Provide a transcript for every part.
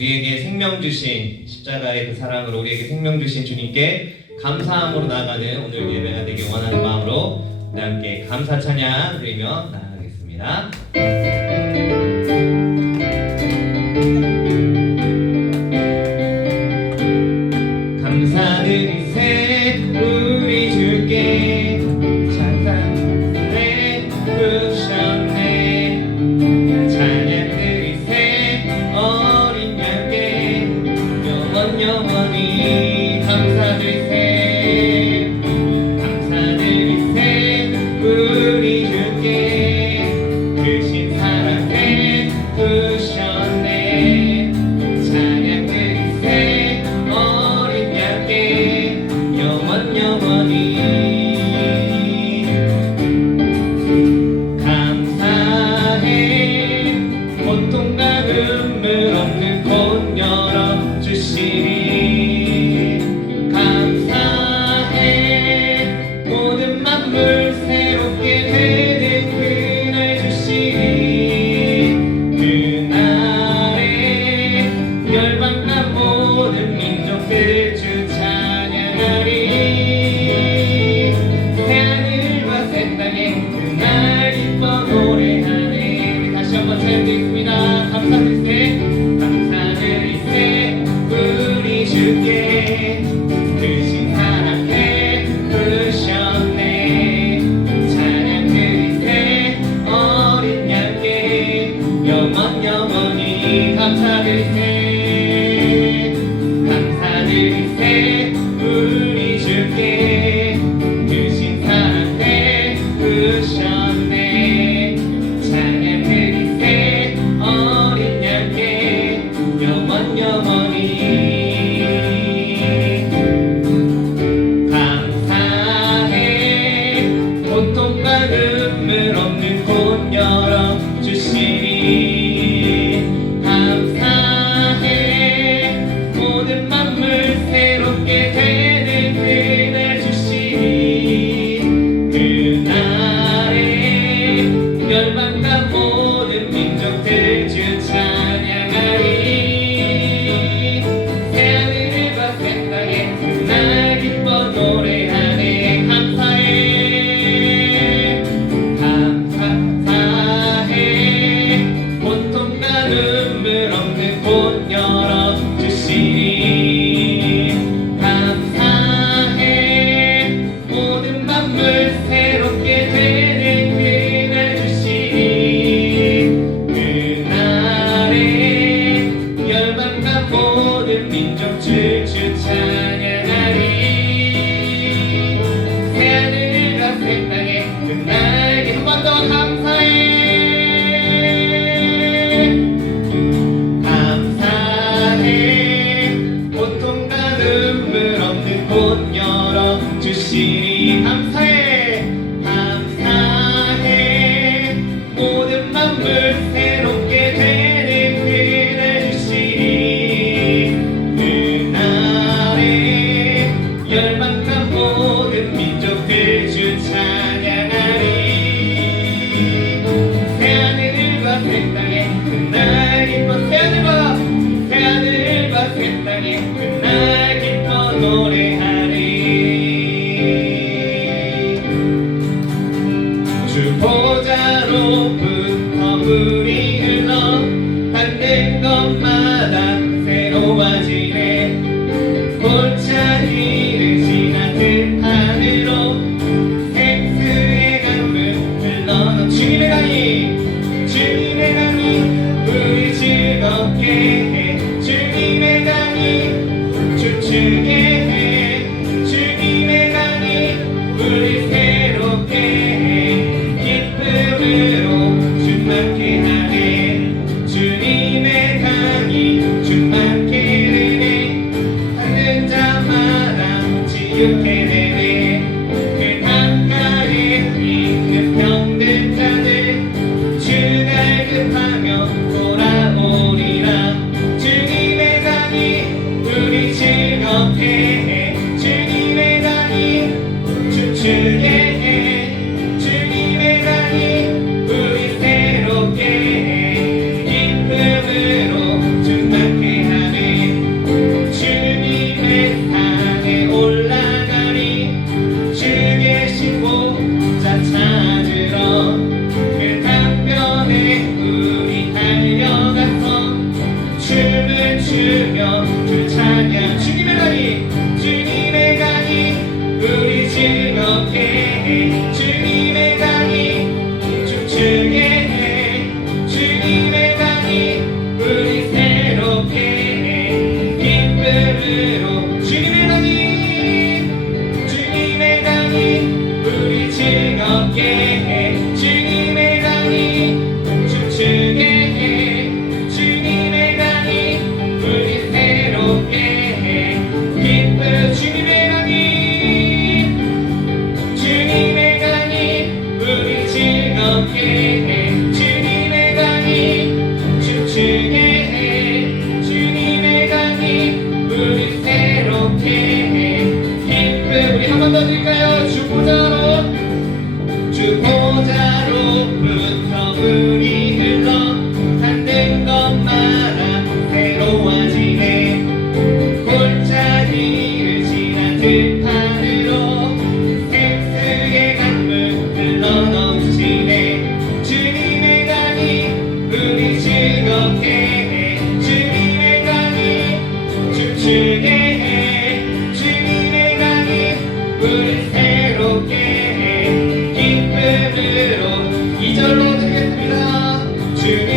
우리에게 생명 주신 십자가의 그 사랑으로 우리에게 생명 주신 주님께 감사함으로 나아가는 오늘 예배가 되길 원하는 마음으로 우리 함께 감사 찬양 드리며 나아가겠습니다. 감사드리세 우리 주께 찬양을 부르셨네. 찬양드리세 어린 양께 영원히 감사드리세. 감사드리세 우리 주께 크신 사랑을 부르셨네. 찬양드리세 어린 양께 영원히 감사해. 고통과 눈물 없는 곳 열어주시니 감사해. 모든 만물 새롭게 되는 그날 주시니 그날에 열방과 모든 민족들 주 찬양하리. 새하늘과 새 땅에 그날 기뻐 노래하네. 다시 한번 찬양드리겠습니다. 감사드리세 감사드리세 우리 주께 크신 사랑을 부르셨네. 찬양드리세 어린 양께 영원히 감사드리세. 감사드리세 우리 주께 크신 사랑을 부르셨네. 찬양드리세 어린 양께 영원히 감사해. 고통과 눈물 없는 곳 열어주시니 감사해. 모든 만물 새롭게 되는 그날 주시니 그날에 열방과 모든 민족들 주 찬양하리. 새하늘과 새 땅에 그날 기뻐 노래하네. 감사해. 감사해. 고통과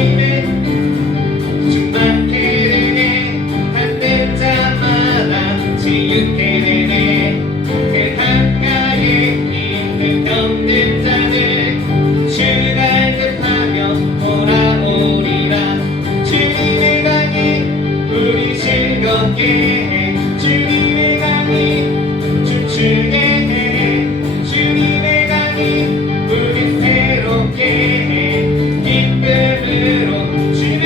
주님의 충만케 되네 한 글자마다 치유케 되네 그 가까이에 있는 병든 자들 주가 급하며 돌아오리라 주님의 강이 우리 즐겁게 해 주님의 강이 춤추게 해 주님의 강이 우리 새롭게 해 기쁨으로 주님의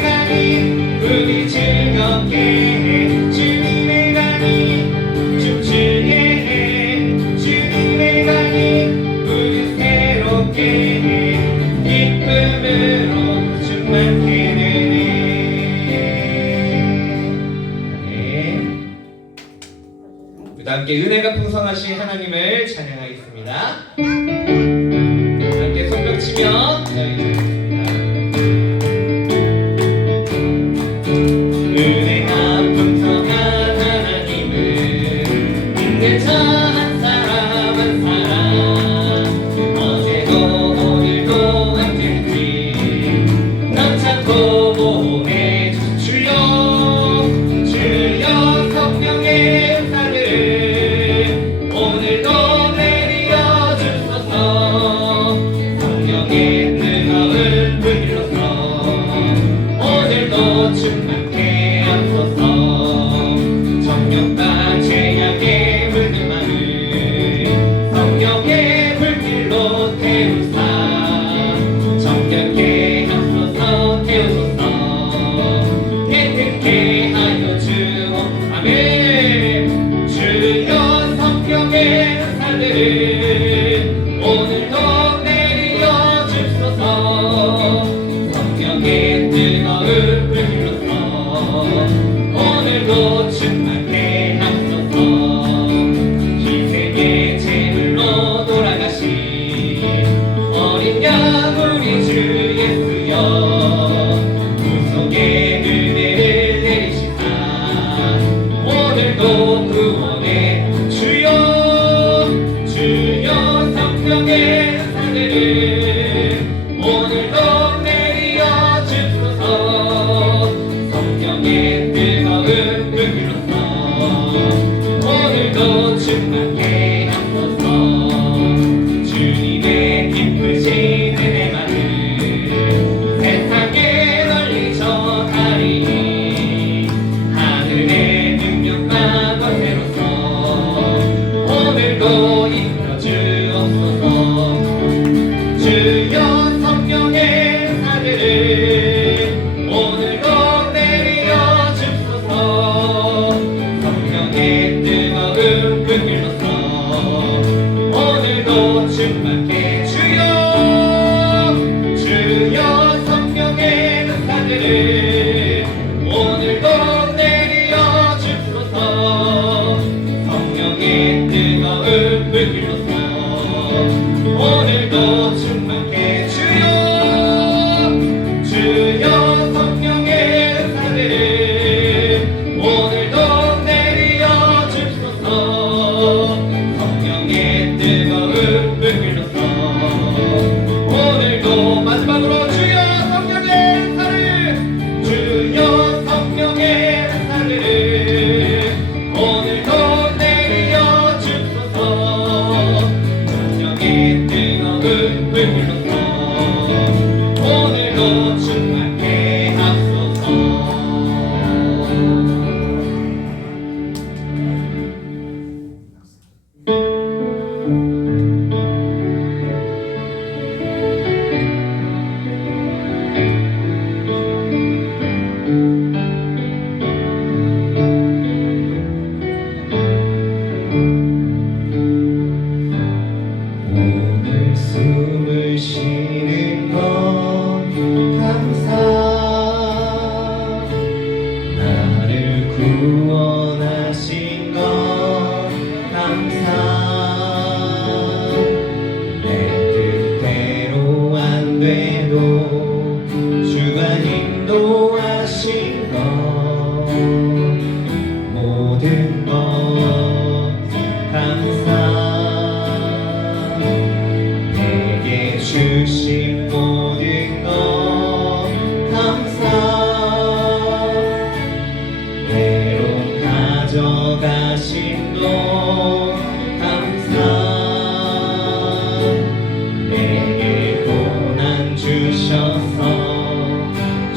강이 우리 즐겁게 해 주님의 강이 춤추게 해 주님의 강이 우리 새롭게 해 기쁨으로 충만케 되네. 우리 함께 은혜가 풍성하신 하나님을 찬양하겠습니다. 함께 손뼉치며 기다리겠습니다. 은혜가 풍성한 하나님은 있는 자 한 사람 한 사람 어제도 오늘도 언제든지 넘쳐고 보내주시오 주여 성령의 은사를 오늘도 내려 주소서 성령의 능력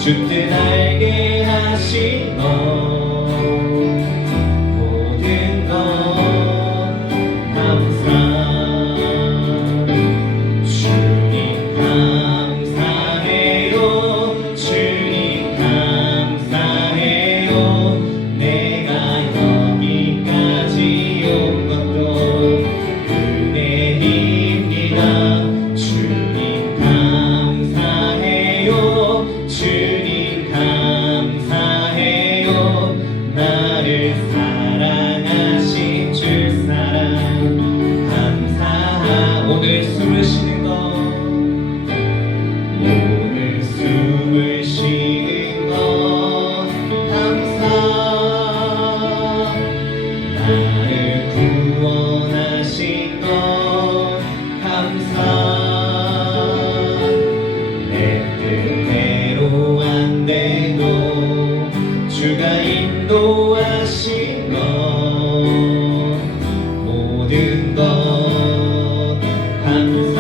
주뜻 알게 하신 것 모든 것 감사 주님 감사해요 주님 감사해요 내가 여기까지 온 것도 은혜입니다 주님 감사해요 주님 감사해요 나를 사랑하신 주 사랑 감사하 오늘 숨을 쉬는 것 오늘 숨을 쉬는 것 감사 나를 구원하신 것 감사 내 뜻대로 안 돼도 주가 인도하신 것 모든 것 감사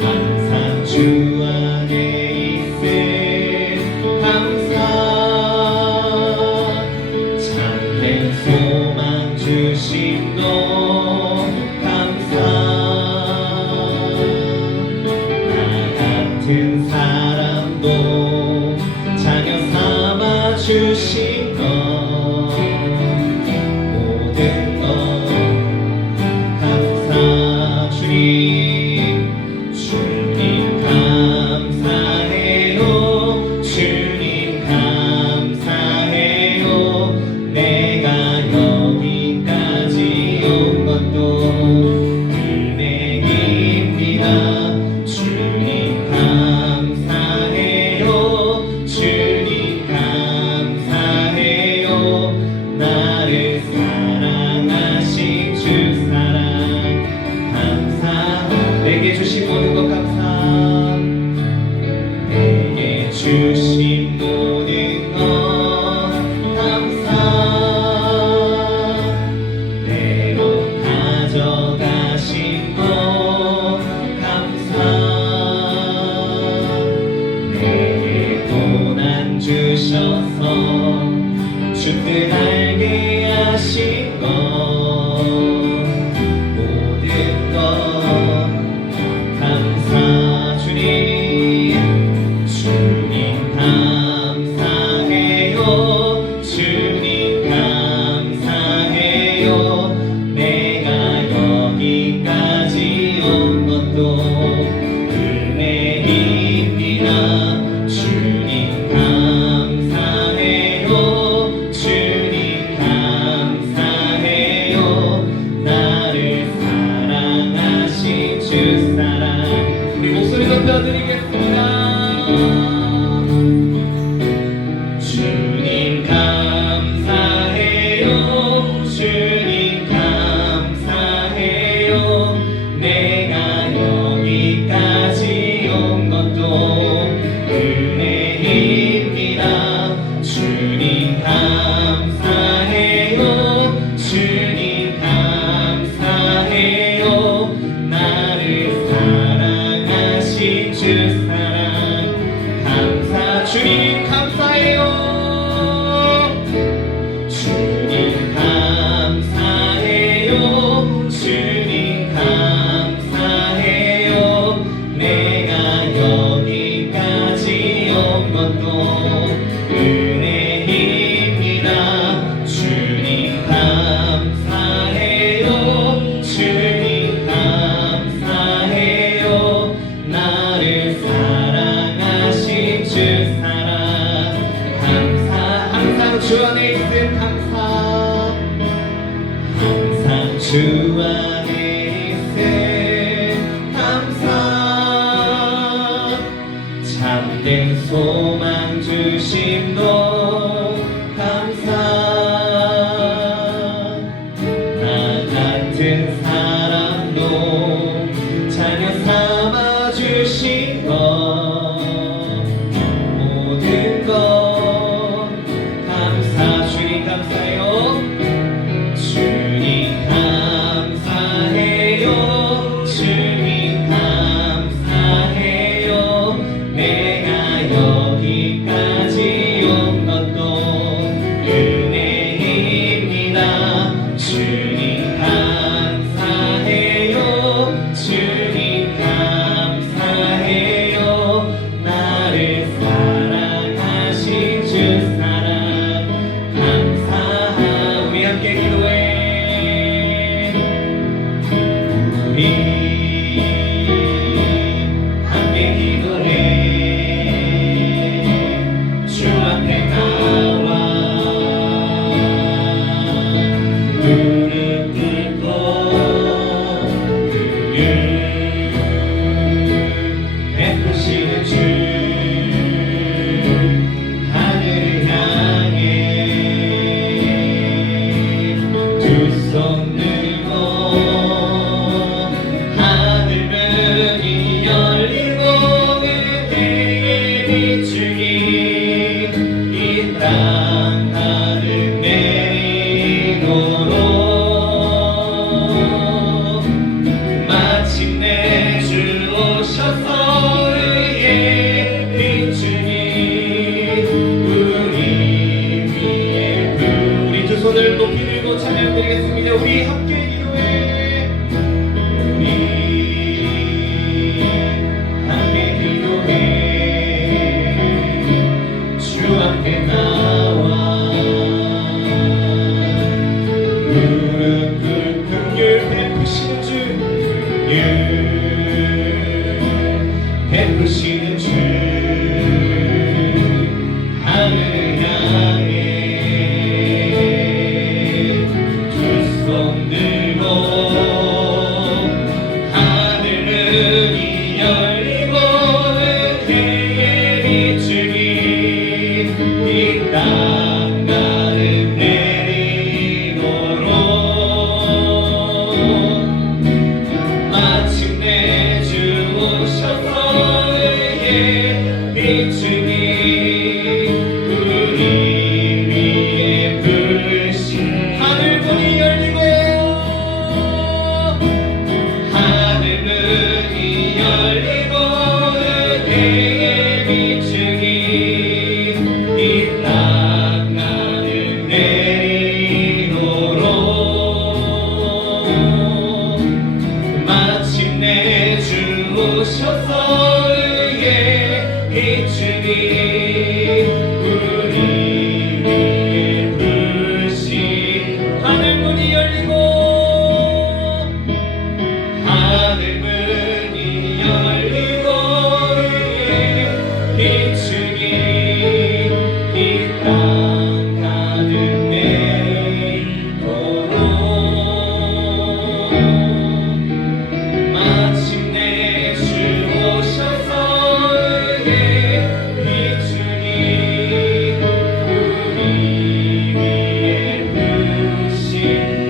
항상 주 안에 있을 감사 참된 소망 주신 것 감사 나 같은 사람도 자녀 삼아 주신 것 모든 것 감사 주님 주님 감사해요 주님 감사해요 내가 여기까지 온 것도 은혜입니다 주님 감사해요 주님 감사해요 나를 사랑하신 주 사랑 감사 내게 주신 모든 것 감사 내게 주신 모든 것 감사 내로 가져가신 것 감사 내게 고난 주셔서 주뜻 알게 하신 것 모든 것 감사 주님 주님 감사해요 주님 감사해요 내가 여기까지 온 것도 은혜입니다 주님 감사해요 주님 감사해요 나를 사랑하신 주 사랑 우리 목소리 높여드리겠습니다 주님 감사해요 주님 감사해요 내가 여기까지 온 것도 은혜입니다 주님 감사해요 주님 감사해요 나를 사랑하신 주 사랑 감사 주님 감사해요 주님 감사해요 주님 감사해요 내가 여기까지 온 것도 은혜입니다 주님 감사해요 주님 감사해요 나를 사랑하신 주 사랑 감사 항상 주 안에 있음 감사 항상 주 안에 있음 감사 참된 소망 주심도 감사 나 같은 사람도 자녀 삼아 주신 것 모든 것 감사 주님 감사해요 주님 감사해요 주님 감사해요 내 열리고 그대의 비추기 이 땅 가득 내리도록 마침내 주 오셔서 의의 비추니 우리 위에 우리 두 손을 높이 들고 찬양드리겠습니다. 우리 함께 기도해. 우리 함께 기도해. 주 앞에 나와 무릎 꿇고 긍휼 베푸시는 주 베푸시는 주 하늘을 향해 두 손 들고 하늘은 열리고 그대의 비추니 이 땅 가득 내리도록 마침내 주 오셔서 의의 비추니 우리 위에 부르신 하늘 문이 열리고 하늘 문이 열리고 그대의 비추니 이 땅 가득 내리도록 마침내 주 오셔서 의의 비추니 우리 위에 부르신 하늘 문이 열리고 하늘 문이 열리고 의의 비추니 이 땅 가득 내리도록 마침내 주 오셔서 의의 비추니 우리 위에 부르신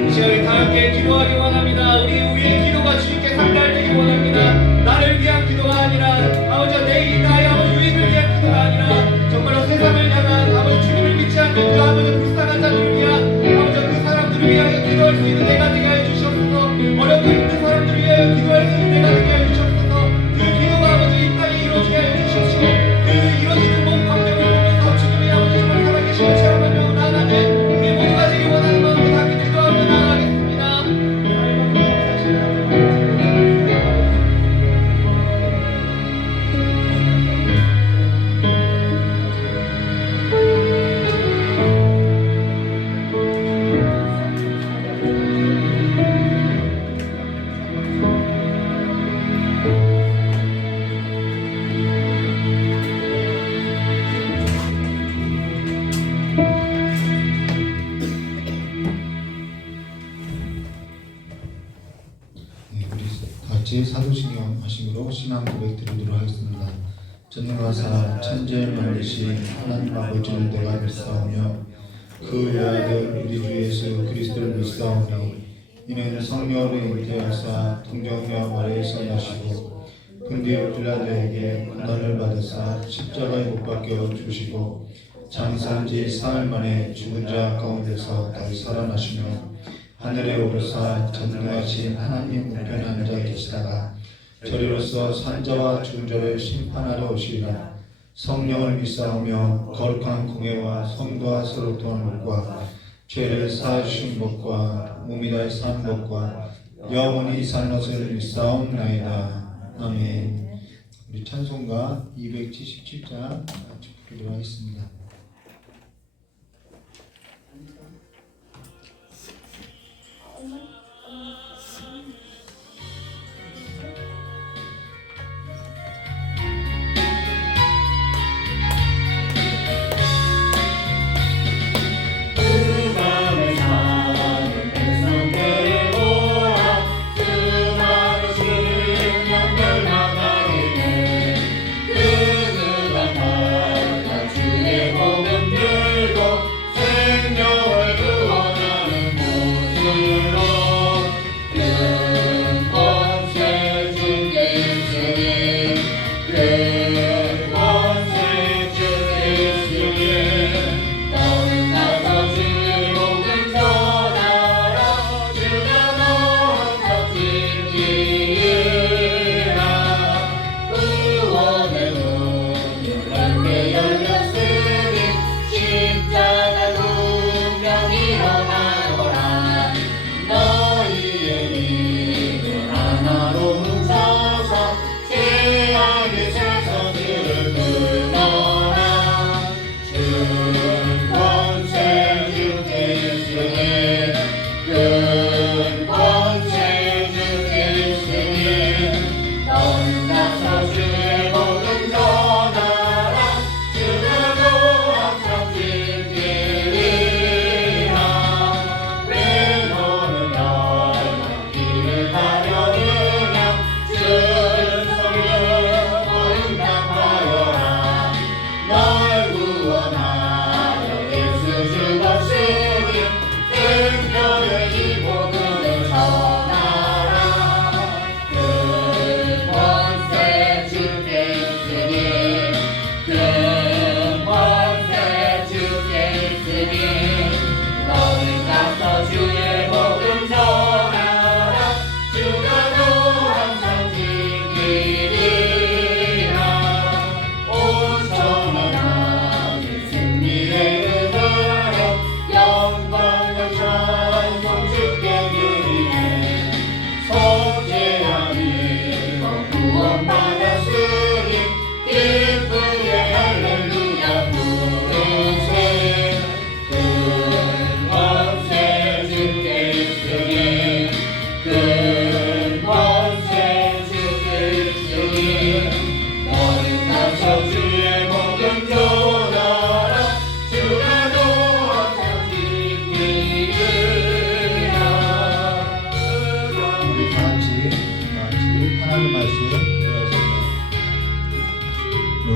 이 시간에 다 함께 기도하기 원합니다. 우리 우리의 기도가 주님께 상달되기 원합니다. 나를 위한 기도가 아니라 아버지 내 나의 아버지 유익을 위한 기도가 아니라 정말로 세상을 향한 아버지 주님을 믿지 않는 그 아버지 불쌍한 자들을 위한 아버지 그 사람들을 위하여 기도할 수 있는 내가 되게 하여 주시옵소서. 어렵고 힘든 사람들을 위하여 기도할 수 있는 내가 되게 하여 주시옵소서. 그 기도가 아버지 이 땅에 이루어지게 하여 주십시오. 그 이루어지는 몸 광경을 보면서 주님의 아버지 정말 살아계시고 체험하며 나아가는 우리 모두가 되기 원하는 마음으로 다 함께 기도하며 나아가겠습니다. 네, 우리 같이 사도신경 하심으로 신앙 고백 드리도록 하겠습니다. 전능하사 천지를 만드신 하나님 아버지를 내가 믿사오며 그 외아들 우리 주 예수 그리스도를 믿사오니 이는 성령으로 잉태하사 동정녀 마리아에서 나시고 근디오 빌라도에게 고난을 받으사 십자가에 못 박혀 주시고 장사한지 사흘 만에 죽은 자 가운데서 다시 살아나시며 하늘에 오르사 전능하신 하나님 우편에 앉아 계시다가 저리로서 산자와 죽은 자를 심판하러 오시리라. 성령을 믿사오며 거룩한 공회와 성도와 서로 도하는 것과 죄를 사하신 것과 몸이 다해 산 것과 영원히 사는 것을 믿사옵나이다. 아멘. 우리 찬송가 277장 같이 부르도록 하겠습니다. 그 누가 받아 주의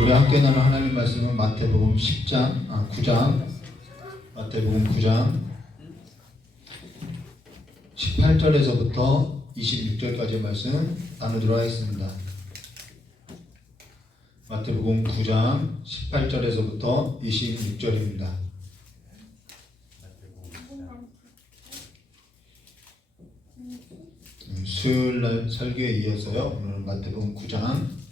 우리 함께 나눈 하나님 말씀은 마태복음 9장 마태복음 9장 18절에서부터 26절까지의 말씀 나누도록 하겠습니다. 마태복음 9장 18절에서부터 26절입니다. 수요일날 설교에 이어서요. 오늘은 마태복음 9장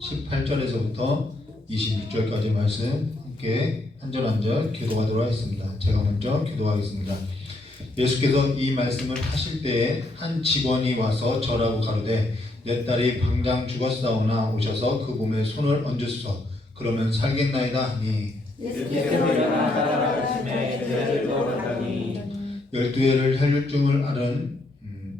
18절에서부터 26절까지 말씀 함께 한 절 한 절 기도하도록 하겠습니다. 제가 먼저 기도하겠습니다. 예수께서 이 말씀을 하실 때에 한 직원이 와서 절하고 가로되 내 딸이 방장 죽었사오나 오셔서 그 몸에 손을 얹으소서. 그러면 살겠나이다 하니 예수께서 일어나 따라가시매 제자를 떠나가니 12해를 혈류증을 앓은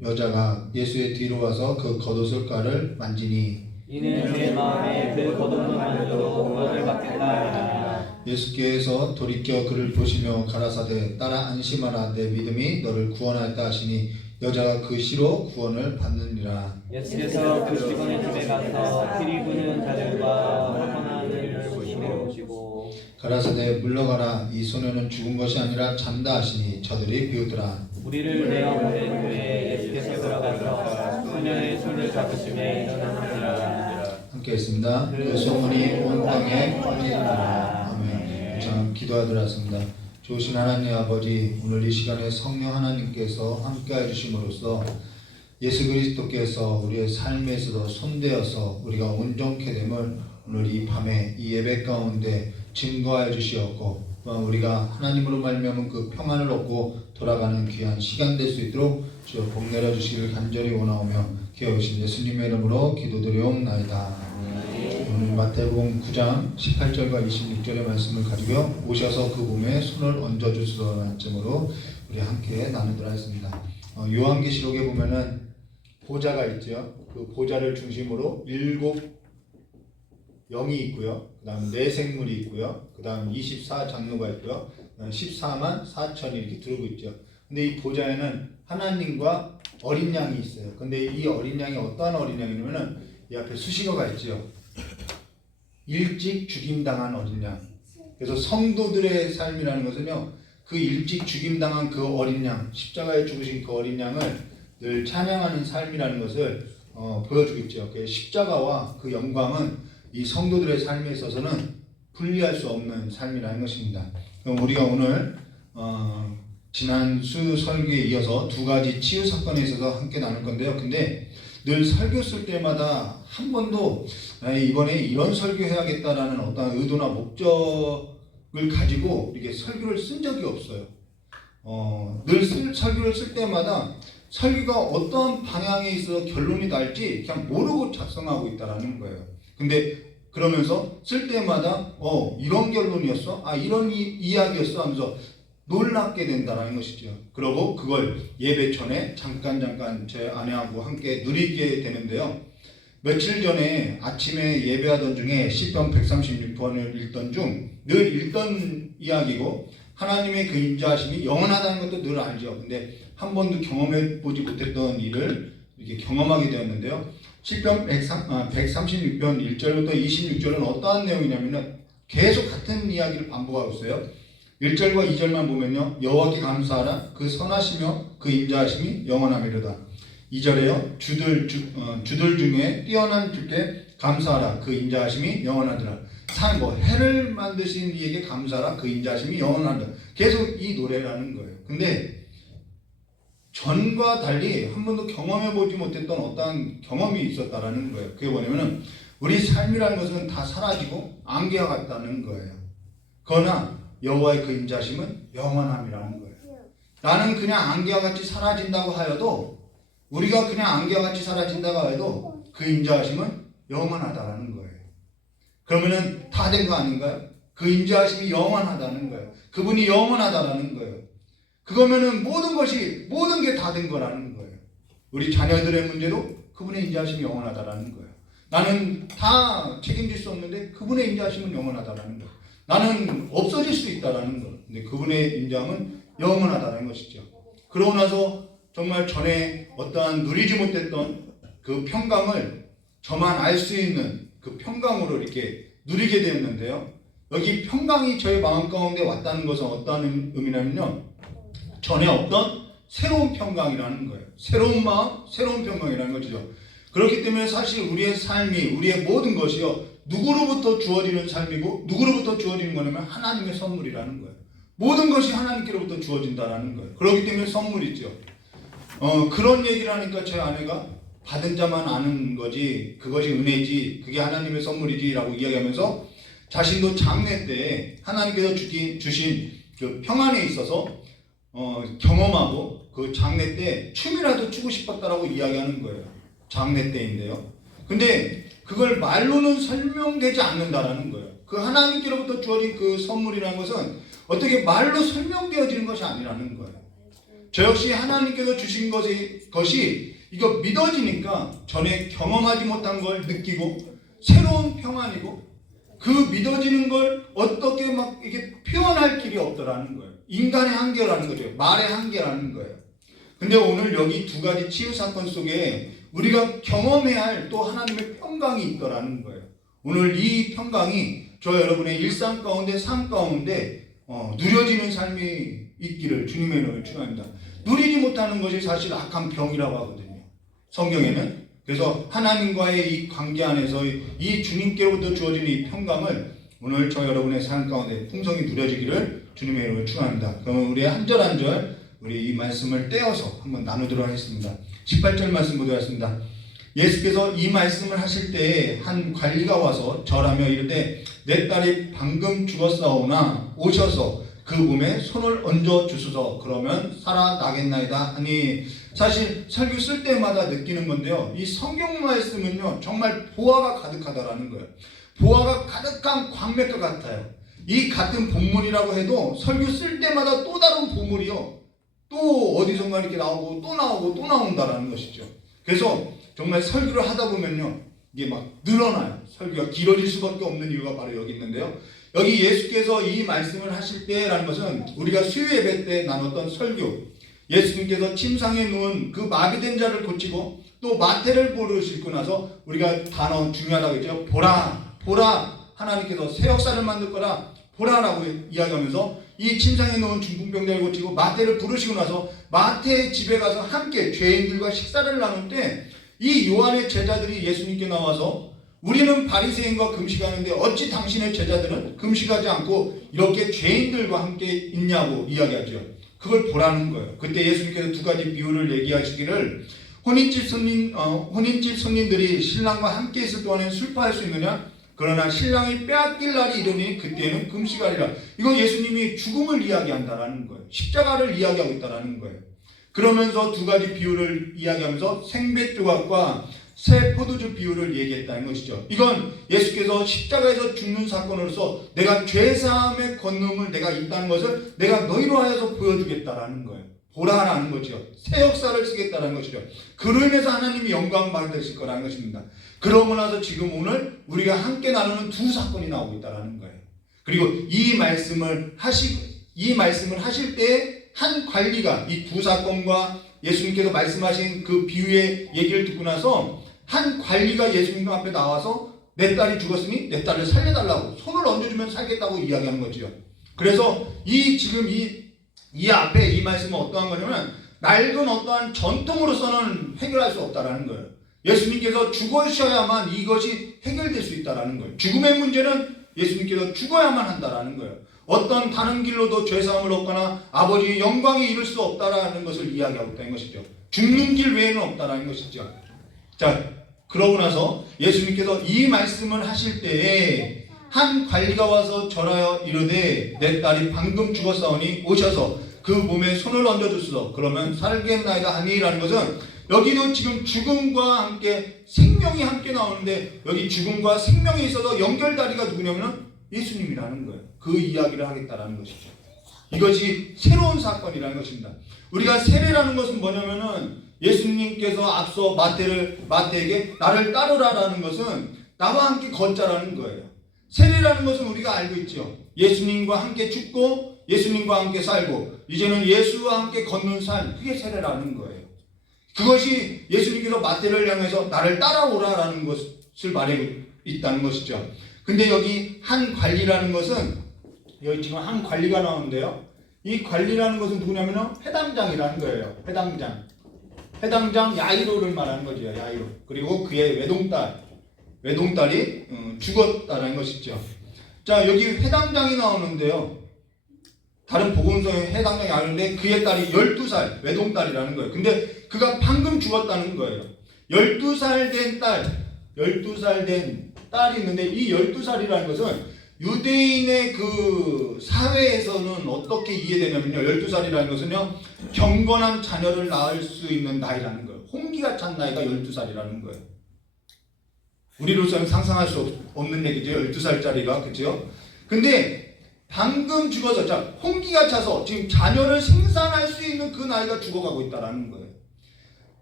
여자가 예수의 뒤로 와서 그 겉옷을 깔을 만지니 이는 내 마음에 그 겉옷을 만져도 구원을 받겠다 하니라. 예수께서 돌이켜 그를 보시며 가라사대 따라 안심하라 내 믿음이 너를 구원하였다 하시니 여자가 그 시로 구원을 받느니라. 예수께서 그 직원의 집에 가서 피리 부는 자들과 화평하는 일을 보시고 가라사대 물러가라 이 소녀는 죽은 것이 아니라 잔다 하시니 저들이 비웃더라. 우리를 내어 보낸 후에 예수께서 들어가서 소녀의 손을 잡으시매 일어나니라. 함께 했습니다. 그 소문이 온 땅에 퍼지더라. 아멘. 참 기도하도록 하겠습니다. 좋으신 하나님 아버지, 오늘 이 시간에 성령 하나님께서 함께해 주심으로써 예수 그리스도께서 우리의 삶에서도 손대어서 우리가 온전케 됨을 오늘 이 밤에 이 예배 가운데 증거하여 주시었고, 또한 우리가 하나님으로 말미암은 그 평안을 얻고 돌아가는 귀한 시간 될 수 있도록 주여 복 내려 주시기를 간절히 원하오며 기어오신 예수님의 이름으로 기도드리옵나이다. 오늘 마태복음 9장 18절과 26절의 말씀을 가지고 오셔서 그 몸에 손을 얹어 주시라는 점으로 우리 함께 나누도록 하겠습니다. 요한계시록에 보면은 보좌가 있죠. 그 보좌를 중심으로 7 영이 있고요. 그 다음 4생물이 있고요. 그 다음 24장로가 있고요. 14만 4천이 이렇게 들고 있죠. 근데 이 보좌에는 하나님과 어린 양이 있어요. 근데 이 어린 양이 어떠한 어린 양이냐면은 이 앞에 수식어가 있죠. 일찍 죽임당한 어린 양. 그래서 성도들의 삶이라는 것은요, 그 일찍 죽임당한 그 어린 양, 십자가에 죽으신 그 어린 양을 늘 찬양하는 삶이라는 것을 보여주고 있죠. 그 십자가와 그 영광은 이 성도들의 삶에 있어서는 분리할 수 없는 삶이라는 것입니다. 그럼 우리가 오늘 지난 수 설교에 이어서 2가지 치유 사건에 있어서 함께 나눌 건데요. 근데 늘 설교 쓸 때마다 한 번도 이번에 이런 설교 해야겠다라는 어떤 의도나 목적을 가지고 이렇게 설교를 쓴 적이 없어요. 늘 설교를 쓸 때마다 설교가 어떤 방향에 있어서 결론이 날지 그냥 모르고 작성하고 있다라는 거예요. 근데 그러면서 쓸 때마다 이런 결론이었어? 이런 이야기였어? 하면서 놀랍게 된다는 것이죠. 그리고 그걸 예배 전에 잠깐 제 아내하고 함께 누리게 되는데요. 며칠 전에 아침에 예배하던 중에 시편 136편을 읽던 중 늘 읽던 이야기고, 하나님의 그 인자하심이 영원하다는 것도 늘 알죠. 근데 한 번도 경험해 보지 못했던 일을 이렇게 경험하게 되었는데요. 시편 136편 1절부터 26절은 어떠한 내용이냐면은 계속 같은 이야기를 반복하고 있어요. 1절과 2절만 보면요, 여호와께 감사하라 그 선하시며 그 인자하심이 영원하미로다. 2절에요, 주들 중에 뛰어난 주께 감사하라 그 인자하심이 영원하더라. 해를 만드신 이에게 감사하라 그 인자하심이 영원하다. 계속 이 노래라는 거예요. 근데 전과 달리 한 번도 경험해 보지 못했던 어떠한 경험이 있었다라는 거예요. 그게 뭐냐면은 우리 삶이라는 것은 다 사라지고 안개와 같다는 거예요. 그러나 여호와의 그 인자심은 영원함이라는 거예요. 나는 그냥 안개와 같이 사라진다고 하여도, 우리가 그냥 안개와 같이 사라진다고 해도 그 인자하심은 영원하다라는 거예요. 그러면은 다 된 거 아닌가요? 그 인자하심이 영원하다는 거예요. 그분이 영원하다라는 거예요. 그거면은 모든 게 다 된 거라는 거예요. 우리 자녀들의 문제도 그분의 인자하심이 영원하다라는 거예요. 나는 다 책임질 수 없는데 그분의 인자하심은 영원하다라는 거예요. 나는 없어질 수 있다라는 거예요. 근데 그분의 인자함은 영원하다는 것이죠. 그러고 나서 정말 전에 어떠한 누리지 못했던 그 평강을 저만 알 수 있는 그 평강으로 이렇게 누리게 되었는데요. 여기 평강이 저의 마음 가운데 왔다는 것은 어떤 의미냐면요, 전에 없던 새로운 평강이라는 거예요. 새로운 마음, 새로운 평강이라는 거죠. 그렇기 때문에 사실 우리의 삶이, 우리의 모든 것이요, 누구로부터 주어지는 삶이고 누구로부터 주어지는 거냐면 하나님의 선물이라는 거예요. 모든 것이 하나님께로부터 주어진다라는 거예요. 그렇기 때문에 선물이죠. 그런 얘기를 하니까 제 아내가 받은 자만 아는 거지, 그것이 은혜지, 그게 하나님의 선물이지 라고 이야기하면서 자신도 장래 때 하나님께서 주신 그 평안에 있어서 경험하고 그 장래 때 춤이라도 추고 싶었다라고 이야기하는 거예요. 장래 때인데요. 근데 그걸 말로는 설명되지 않는다라는 거예요. 그 하나님께로부터 주어진 그 선물이라는 것은 어떻게 말로 설명되어지는 것이 아니라는 거예요. 저 역시 하나님께서 주신 것이 이거 믿어지니까 전에 경험하지 못한 걸 느끼고 새로운 평안이고, 그 믿어지는 걸 어떻게 막 이게 표현할 길이 없더라는 거예요. 인간의 한계라는 거죠. 말의 한계라는 거예요. 근데 오늘 여기 두 가지 치유 사건 속에 우리가 경험해야 할 또 하나님의 평강이 있더라는 거예요. 오늘 이 평강이 저 여러분의 일상 가운데, 삶 가운데 누려지는 삶이 있기를 주님의 이름으로 축원합니다. 누리지 못하는 것이 사실 악한 병이라고 하거든요, 성경에는. 그래서 하나님과의 이 관계 안에서 이 주님께로부터 주어지는 이 평강을 오늘 저 여러분의 삶 가운데 풍성히 누려지기를 주님의 이름으로 축원합니다. 그럼 우리 한 절 한 절 우리 이 말씀을 떼어서 한번 나누도록 하겠습니다. 18절 말씀 보도록 하겠습니다. 예수께서 이 말씀을 하실 때에 한 관리가 와서 절하며 이르되 내 딸이 방금 죽었사오나 오셔서 그 몸에 손을 얹어 주소서, 그러면 살아나겠나이다 하니, 사실 설교 쓸 때마다 느끼는 건데요, 이 성경 말씀은요 정말 보화가 가득하다라는 거예요. 보화가 가득한 광맥과 같아요. 이 같은 본문이라고 해도 설교 쓸 때마다 또 다른 보물이요, 또 어디선가 이렇게 나오고 또 나오고 또 나온다라는 것이죠. 그래서 정말 설교를 하다 보면요 이게 막 늘어나요. 설교가 길어질 수밖에 없는 이유가 바로 여기 있는데요, 여기 예수께서 이 말씀을 하실 때라는 것은 우리가 수요 예배 때 나눴던 설교, 예수님께서 침상에 누운 그 마비된 자를 고치고 또 마태를 보러 싣고 나서 우리가 단어 중요하다고 했죠. 보라, 보라, 하나님께서 새 역사를 만들 거라, 보라라고 이야기하면서 이 침상에 누운 중풍병자를 고치고 마태를 부르시고 나서 마태의 집에 가서 함께 죄인들과 식사를 나눌 때 이 요한의 제자들이 예수님께 나와서 우리는 바리새인과 금식하는데 어찌 당신의 제자들은 금식하지 않고 이렇게 죄인들과 함께 있냐고 이야기하죠. 그걸 보라는 거예요. 그때 예수님께서 두 가지 비유를 얘기하시기를, 혼인집 손님들이 신랑과 함께 있을 동안에 술파할 수 있느냐? 그러나 신랑이 빼앗길 날이 이르니 그때는 금식하리라. 이거 예수님이 죽음을 이야기한다라는 거예요. 십자가를 이야기하고 있다라는 거예요. 그러면서 두 가지 비유를 이야기하면서 생배 조각과 새 포도주 비유를 얘기했다는 것이죠. 이건 예수께서 십자가에서 죽는 사건으로서 내가 죄사함의 권능을 내가 있다는 것을 내가 너희로 하여서 보여주겠다라는 거예요. 보라라는 거죠. 새 역사를 쓰겠다는 것이죠. 그로 인해서 하나님이 영광 받으실 거라는 것입니다. 그러고 나서 지금 오늘 우리가 함께 나누는 두 사건이 나오고 있다는 거예요. 그리고 이 말씀을 하실 때 한 관리가 이 두 사건과 예수님께서 말씀하신 그 비유의 얘기를 듣고 나서 한 관리가 예수님 앞에 나와서 내 딸이 죽었으니 내 딸을 살려달라고 손을 얹어주면 살겠다고 이야기하는 거죠. 그래서 지금 이 앞에 이 말씀은 어떠한 거냐면 낡은 어떠한 전통으로서는 해결할 수 없다라는 거예요. 예수님께서 죽으셔야만 이것이 해결될 수 있다라는 거예요. 죽음의 문제는 예수님께서 죽어야만 한다라는 거예요. 어떤 다른 길로도 죄사함을 얻거나 아버지의 영광에 이를 수 없다라는 것을 이야기하고 있다는 것이죠. 죽는 길 외에는 없다라는 것이죠. 자, 그러고 나서 예수님께서 이 말씀을 하실 때에 한 관리가 와서 절하여 이르되 내 딸이 방금 죽었사오니 오셔서 그 몸에 손을 얹어주소서, 그러면 살겠나이다 하니라는 것은 여기도 지금 죽음과 함께 생명이 함께 나오는데 여기 죽음과 생명에 있어서 연결다리가 누구냐면 예수님이라는 거예요. 그 이야기를 하겠다라는 것이죠. 이것이 새로운 사건이라는 것입니다. 우리가 세례라는 것은 뭐냐면은 예수님께서 앞서 마태에게 나를 따르라라는 것은 나와 함께 걷자라는 거예요. 세례라는 것은 우리가 알고 있죠. 예수님과 함께 죽고 예수님과 함께 살고 이제는 예수와 함께 걷는 삶, 그게 세례라는 거예요. 그것이 예수님께서 마태를 향해서 나를 따라오라라는 것을 말하고 있다는 것이죠. 근데 여기 한 관리라는 것은 여기 지금 한 관리가 나오는데요. 이 관리라는 것은 누구냐면은 회당장이라는 거예요. 회당장 야이로를 말하는 거죠. 야이로. 그리고 그의 외동딸이 죽었다는 것이죠. 자, 여기 회당장이 나오는데요. 다른 복음서에 회당장이 나오는데 그의 딸이 12살 외동딸이라는 거예요. 근데 그가 방금 죽었다는 거예요. 12살 된 딸이 있는데 이 12살이라는 것은 유대인의 그 사회에서는 어떻게 이해되냐면요. 12살이라는 것은요. 경건한 자녀를 낳을 수 있는 나이라는 거예요. 홍기가 찬 나이가 12살이라는 거예요. 우리로서는 상상할 수 없는 얘기죠. 12살짜리가. 그렇죠? 근데 방금 죽어서, 자, 홍기가 차서 지금 자녀를 생산할 수 있는 그 나이가 죽어가고 있다는 거예요.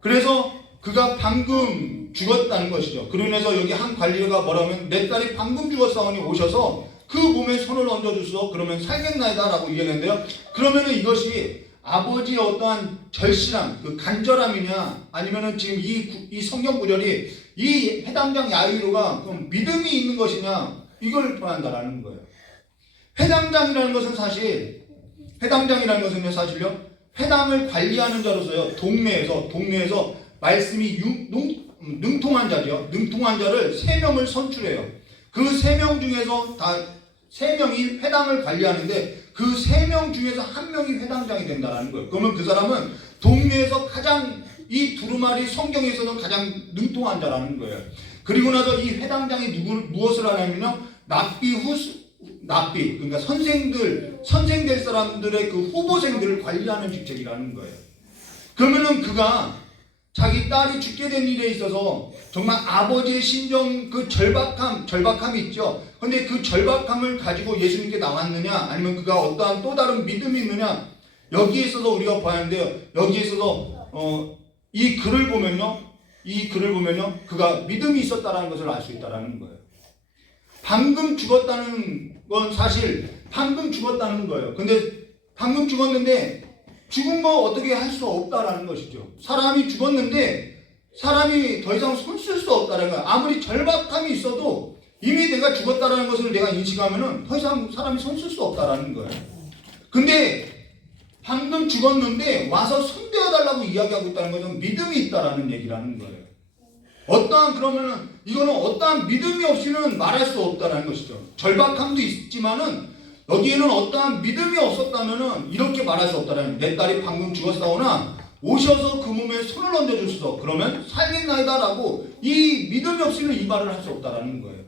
그래서 그가 방금 죽었다는 것이죠. 그러면서 여기 한 관리가 뭐라면 내 딸이 방금 죽었사오니 오셔서 그 몸에 손을 얹어주소. 그러면 살겠나이다 라고 이야기했는데요. 그러면은 이것이 아버지의 어떠한 절실함, 그 간절함이냐, 아니면은 지금 이 성경 구절이 이 회당장 야이로가 좀 믿음이 있는 것이냐, 이걸 표현한다라는 거예요. 회당장이라는 것은 사실요, 회당을 관리하는 자로서요, 동네에서 말씀이 능통한 자죠. 능통한 자를 3명을 선출해요. 그 3명 중에서 다 3명이 회당을 관리하는데 그 3명 중에서 1명이 회당장이 된다는 거예요. 그러면 그 사람은 동네에서 가장 이 두루마리 성경에서는 가장 능통한 자라는 거예요. 그리고 나서 이 회당장이 무엇을 하냐면요, 납비, 그러니까 선생될 사람들의 그 후보생들을 관리하는 직책이라는 거예요. 그러면은 그가 자기 딸이 죽게 된 일에 있어서 정말 아버지의 심정, 그 절박함이 있죠. 근데 그 절박함을 가지고 예수님께 나왔느냐, 아니면 그가 어떠한 또 다른 믿음이 있느냐, 여기에 있어서 우리가 봐야 하는데요. 여기에 있어서 이 글을 보면요, 그가 믿음이 있었다라는 것을 알 수 있다라는 거예요. 방금 죽었다는 건 사실 방금 죽었다는 거예요. 근데 방금 죽었는데 죽은 거 어떻게 할 수 없다라는 것이죠. 사람이 죽었는데 사람이 더 이상 손 쓸 수 없다라는 거예요. 아무리 절박함이 있어도 이미 내가 죽었다라는 것을 내가 인식하면은 더 이상 사람이 손 쓸 수 없다라는 거예요. 근데 방금 죽었는데 와서 손대어달라고 이야기하고 있다는 것은 믿음이 있다라는 얘기라는 거예요. 그러면은 이거는 어떠한 믿음이 없이는 말할 수 없다라는 것이죠. 절박함도 있지만은 여기에는 어떠한 믿음이 없었다면은 이렇게 말할 수 없다라는, 내 딸이 방금 죽었사오나 오셔서 그 몸에 손을 얹어주소서. 그러면 살겠나이다라고 이 믿음이 없이는 이 말을 할 수 없다라는 거예요.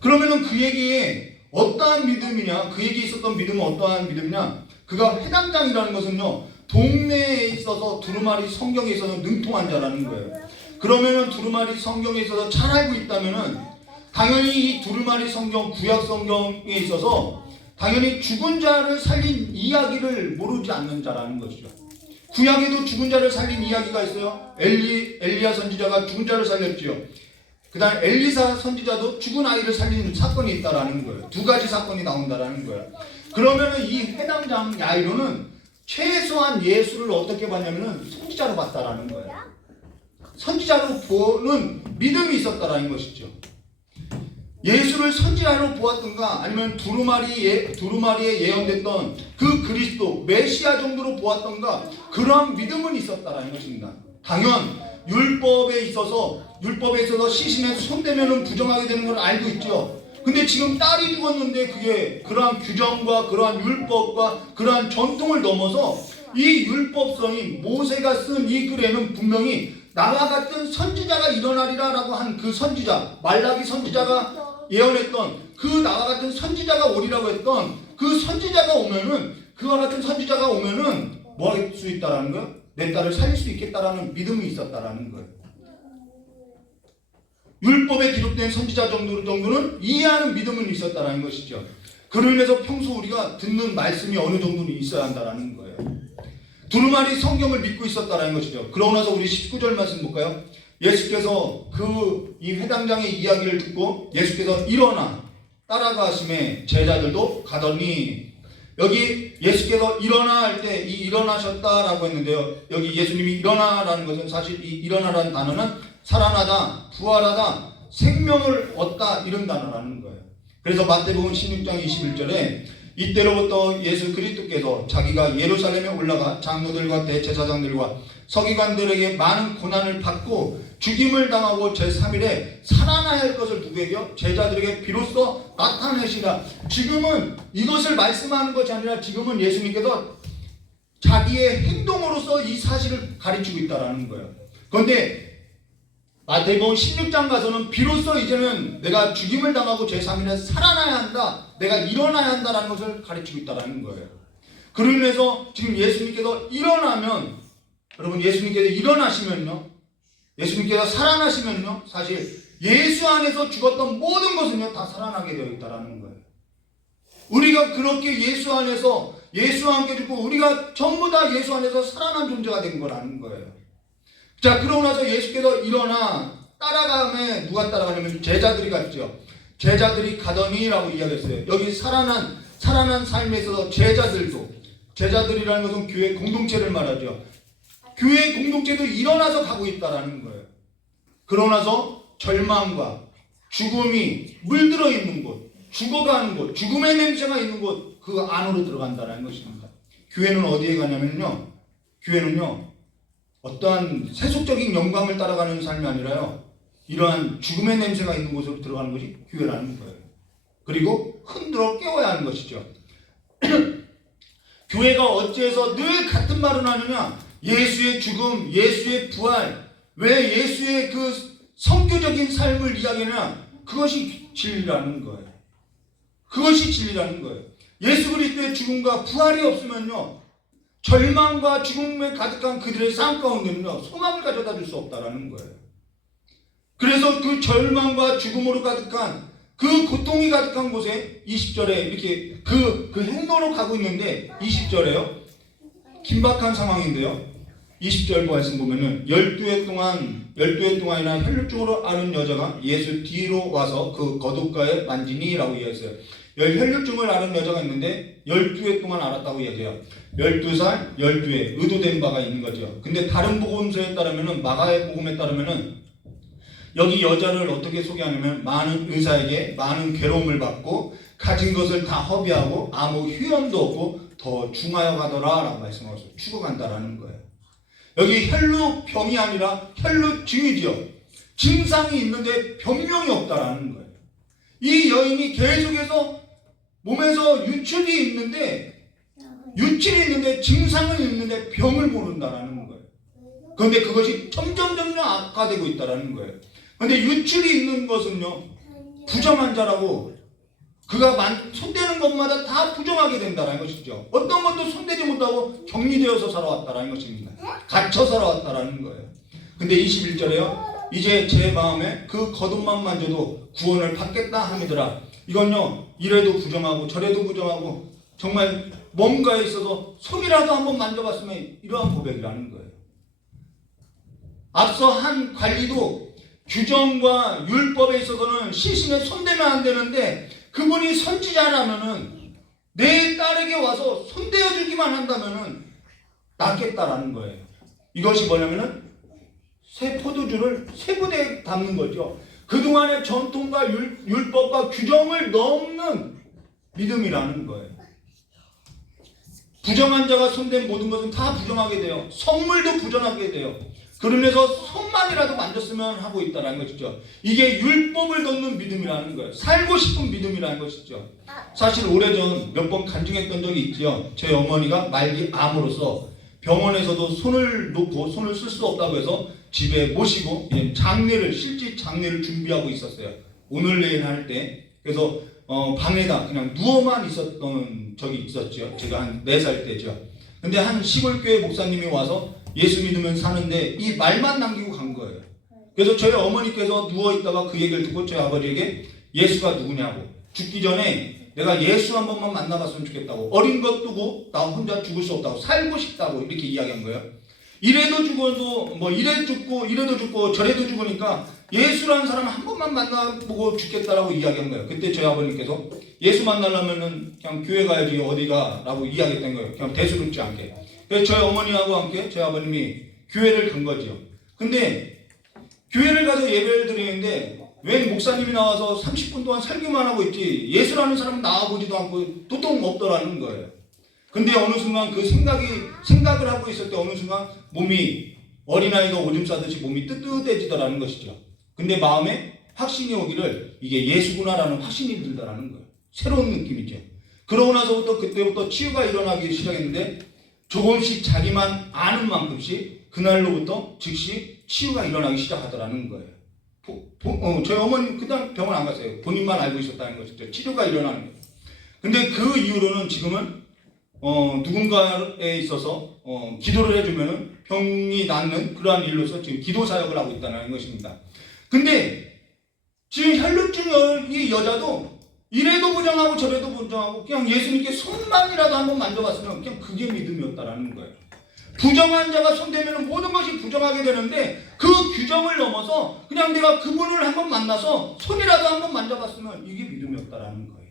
그러면은 그에게 어떠한 믿음이냐? 그에게 있었던 믿음은 어떠한 믿음이냐? 그가 회당장이라는 것은요, 동네에 있어서 두루마리 성경에 있어서 능통한 자라는 거예요. 그러면은 두루마리 성경에 있어서 잘 알고 있다면은 당연히 이 두루마리 성경, 구약 성경에 있어서 당연히 죽은 자를 살린 이야기를 모르지 않는 자라는 것이죠. 구약에도 죽은 자를 살린 이야기가 있어요. 엘리야 선지자가 죽은 자를 살렸지요. 그 다음 엘리사 선지자도 죽은 아이를 살리는 사건이 있다라는 거예요. 2가지 사건이 나온다라는 거예요. 그러면은 이 회당장 야이로는 최소한 예수를 어떻게 봤냐면은 선지자로 봤다라는 거예요. 선지자로 보는 믿음이 있었다라는 것이죠. 예수를 선지자로 보았던가, 아니면 두루마리에 예언됐던 그 그리스도 메시아 정도로 보았던가, 그러한 믿음은 있었다라는 것입니다. 당연 율법에 있어서 시신에 손대면은 부정하게 되는 걸 알고 있죠. 근데 지금 딸이 죽었는데 그게 그러한 규정과 그러한 율법과 그러한 전통을 넘어서 이 율법성이 모세가 쓴 이 글에는 분명히 나와 같은 선지자가 일어나리라 라고 한 그 선지자, 말라기 선지자가 예언했던 그 나와 같은 선지자가 오리라고 했던 그 선지자가 오면은, 그와 같은 선지자가 오면은 뭐 할 수 있다라는 거예요? 내 딸을 살릴 수 있겠다라는 믿음이 있었다라는 거예요. 율법에 기록된 선지자 정도는 이해하는 믿음은 있었다라는 것이죠. 그로 인해서 평소 우리가 듣는 말씀이 어느 정도는 있어야 한다라는 거예요. 두루마리 성경을 믿고 있었다라는 것이죠. 그러고 나서 우리 19절 말씀 볼까요? 예수께서 이 회당장의 이야기를 듣고 예수께서 일어나 따라가심에 제자들도 가더니, 여기 예수께서 일어나 할 때 이 일어나셨다라고 했는데요. 여기 예수님이 일어나라는 것은 사실 이 일어나라는 단어는 살아나다, 부활하다, 생명을 얻다 이런 단어라는 거예요. 그래서 마태복음 16장 21절에 이때로부터 예수 그리스도께서 자기가 예루살렘에 올라가 장로들과 대제사장들과 서기관들에게 많은 고난을 받고 죽임을 당하고 제3일에 살아나야 할 것을 누구에게요? 제자들에게 비로소 나타내시라. 지금은 이것을 말씀하는 것이 아니라 지금은 예수님께서 자기의 행동으로서 이 사실을 가르치고 있다는 거예요. 그런데 마태복음 16장 가서는 비로소 이제는 내가 죽임을 당하고 제3일에 살아나야 한다, 내가 일어나야 한다라는 것을 가르치고 있다는 거예요. 그로 인해서 지금 예수님께서 일어나면, 여러분 예수님께서 일어나시면요, 예수님께서 살아나시면요, 사실 예수 안에서 죽었던 모든 것은요 다 살아나게 되어 있다는 거예요. 우리가 그렇게 예수 안에서 예수와 함께 죽고 우리가 전부 다 예수 안에서 살아난 존재가 된 거라는 거예요. 자, 그러고 나서 예수께서 일어나 따라가면 누가 따라가냐면 제자들이 갔죠. 제자들이 가더니라고 이야기했어요. 여기 살아난 삶에 있어서 제자들이라는 것은 교회 공동체를 말하죠. 교회 공동체도 일어나서 가고 있다라는 거예요. 그러고 나서 절망과 죽음이 물들어 있는 곳, 죽어가는 곳, 죽음의 냄새가 있는 곳, 그 안으로 들어간다는 것입니다. 교회는 어디에 가냐면요, 교회는요 어떠한 세속적인 영광을 따라가는 삶이 아니라요, 이러한 죽음의 냄새가 있는 곳으로 들어가는 것이 교회라는 거예요. 그리고 흔들어 깨워야 하는 것이죠. 교회가 어째서 늘 같은 말을 하느냐? 예수의 죽음, 예수의 부활, 왜 예수의 그 성교적인 삶을 이야기하느냐? 그것이 진리라는 거예요. 그것이 진리라는 거예요. 예수 그리스도의 죽음과 부활이 없으면요, 절망과 죽음에 가득한 그들의 삶 가운데는요 소망을 가져다 줄 수 없다라는 거예요. 그래서 그 절망과 죽음으로 가득한 그 고통이 가득한 곳에 20절에 이렇게 그 행로로 가고 있는데 20절에요 긴박한 상황인데요, 20절 말씀 보면은 12해 동안이나 혈류증으로 앓은 여자가 예수 뒤로 와서 그 거독가에 만지니라고 이야기했어요. 혈류증을 앓은 여자가 있는데 12해 동안 앓았다고 얘기해요. 12살, 12해 의도된 바가 있는 거죠. 근데 다른 복음서에 따르면은, 마가의 복음에 따르면은 여기 여자를 어떻게 소개하냐면 많은 의사에게 많은 괴로움을 받고 가진 것을 다 허비하고 아무 휴염도 없고 더 중하여 가더라 라고 말씀하고 있어요. 죽어간다라는 거예요. 여기 혈루병이 아니라 혈루증이지요. 증상이 있는데 병명이 없다라는 거예요. 이 여인이 계속해서 몸에서 유출이 있는데 증상은 있는데 병을 모른다라는 거예요. 그런데 그것이 점점 악화되고 있다라는 거예요. 그런데 유출이 있는 것은요 부정한 자라고, 그가 손대는 것마다 다 부정하게 된다는 것이죠. 어떤 것도 손대지 못하고 격리되어서 살아왔다는 것입니다. 갇혀 살아왔다는 거예요. 근데 21절에요 이제 제 마음에 그 겉옷만 만져도 구원을 받겠다 함이더라. 이건요 이래도 부정하고 저래도 부정하고 정말 뭔가에 있어서 손이라도 한번 만져봤으면 이러한 고백이라는 거예요. 앞서 한 관리도 규정과 율법에 있어서는 시신에 손대면 안 되는데 그분이 선지자라면은 내 딸에게 와서 손대어 주기만 한다면은 낫겠다라는 거예요. 이것이 뭐냐면은 새 포도주를 새 부대에 담는 거죠. 그동안의 전통과 율법과 규정을 넘는 믿음이라는 거예요. 부정한 자가 손댄 모든 것은 다 부정하게 돼요. 성물도 부정하게 돼요. 그러면서 손만이라도 만졌으면 하고 있다는 것이죠. 이게 율법을 넘는 믿음이라는 거예요. 살고 싶은 믿음이라는 것이죠. 사실 오래전 몇 번 간증했던 적이 있죠. 제 어머니가 말기 암으로서 병원에서도 손을 놓고 손을 쓸 수 없다고 해서 집에 모시고 실제 장례를 준비하고 있었어요. 오늘 내일 할 때. 그래서 방에다 그냥 누워만 있었던 적이 있었죠. 제가 한 4살 때죠. 근데 한 시골교회 목사님이 와서 예수 믿으면 사는데 이 말만 남기고 간 거예요. 그래서 저희 어머니께서 누워있다가 그 얘기를 듣고 저희 아버지에게 예수가 누구냐고, 죽기 전에 내가 예수 한 번만 만나봤으면 좋겠다고, 어린 것 두고 나 혼자 죽을 수 없다고, 살고 싶다고 이렇게 이야기한 거예요. 이래도 죽어도 뭐 이래 죽고 이래도 죽고 저래도 죽으니까 예수라는 사람 한 번만 만나보고 죽겠다라고 이야기한 거예요. 그때 저희 아버님께서 예수 만나려면은 그냥 교회 가야지 어디가라고 이야기했던 거예요. 그냥 대수롭지 않게. 그래서 저희 어머니하고 함께 저희 아버님이 교회를 간 거죠. 근데 교회를 가서 예배를 드리는데 웬 목사님이 나와서 30분 동안 설교만 하고 있지 예수라는 사람은 나와보지도 않고 도통 없더라는 거예요. 근데 어느 순간 그 생각을 하고 있을 때 어느 순간 몸이 어린아이가 오줌 싸듯이 몸이 뜨뜻해지더라는 것이죠. 근데 마음에 확신이 오기를 이게 예수구나라는 확신이 들더라는 거예요. 새로운 느낌이죠. 그러고 나서부터 그때부터 치유가 일어나기 시작했는데 조금씩 자기만 아는 만큼씩 그날로부터 즉시 치유가 일어나기 시작하더라는 거예요. 저희 어머니 그다음 병원 안 갔어요. 본인만 알고 있었다는 것이죠. 치료가 일어나는 거예요. 근데 그 이후로는 지금은 누군가에 있어서 기도를 해주면 병이 낫는 그러한 일로서 지금 기도 사역을 하고 있다는 것입니다. 근데 지금 혈루증 이 여자도 이래도 부정하고 저래도 부정하고 그냥 예수님께 손만이라도 한번 만져봤으면 그냥 그게 믿음이었다라는 거예요. 부정한 자가 손대면 모든 것이 부정하게 되는데 그 규정을 넘어서 그냥 내가 그분을 한번 만나서 손이라도 한번 만져봤으면 이게 믿음이었다라는 거예요.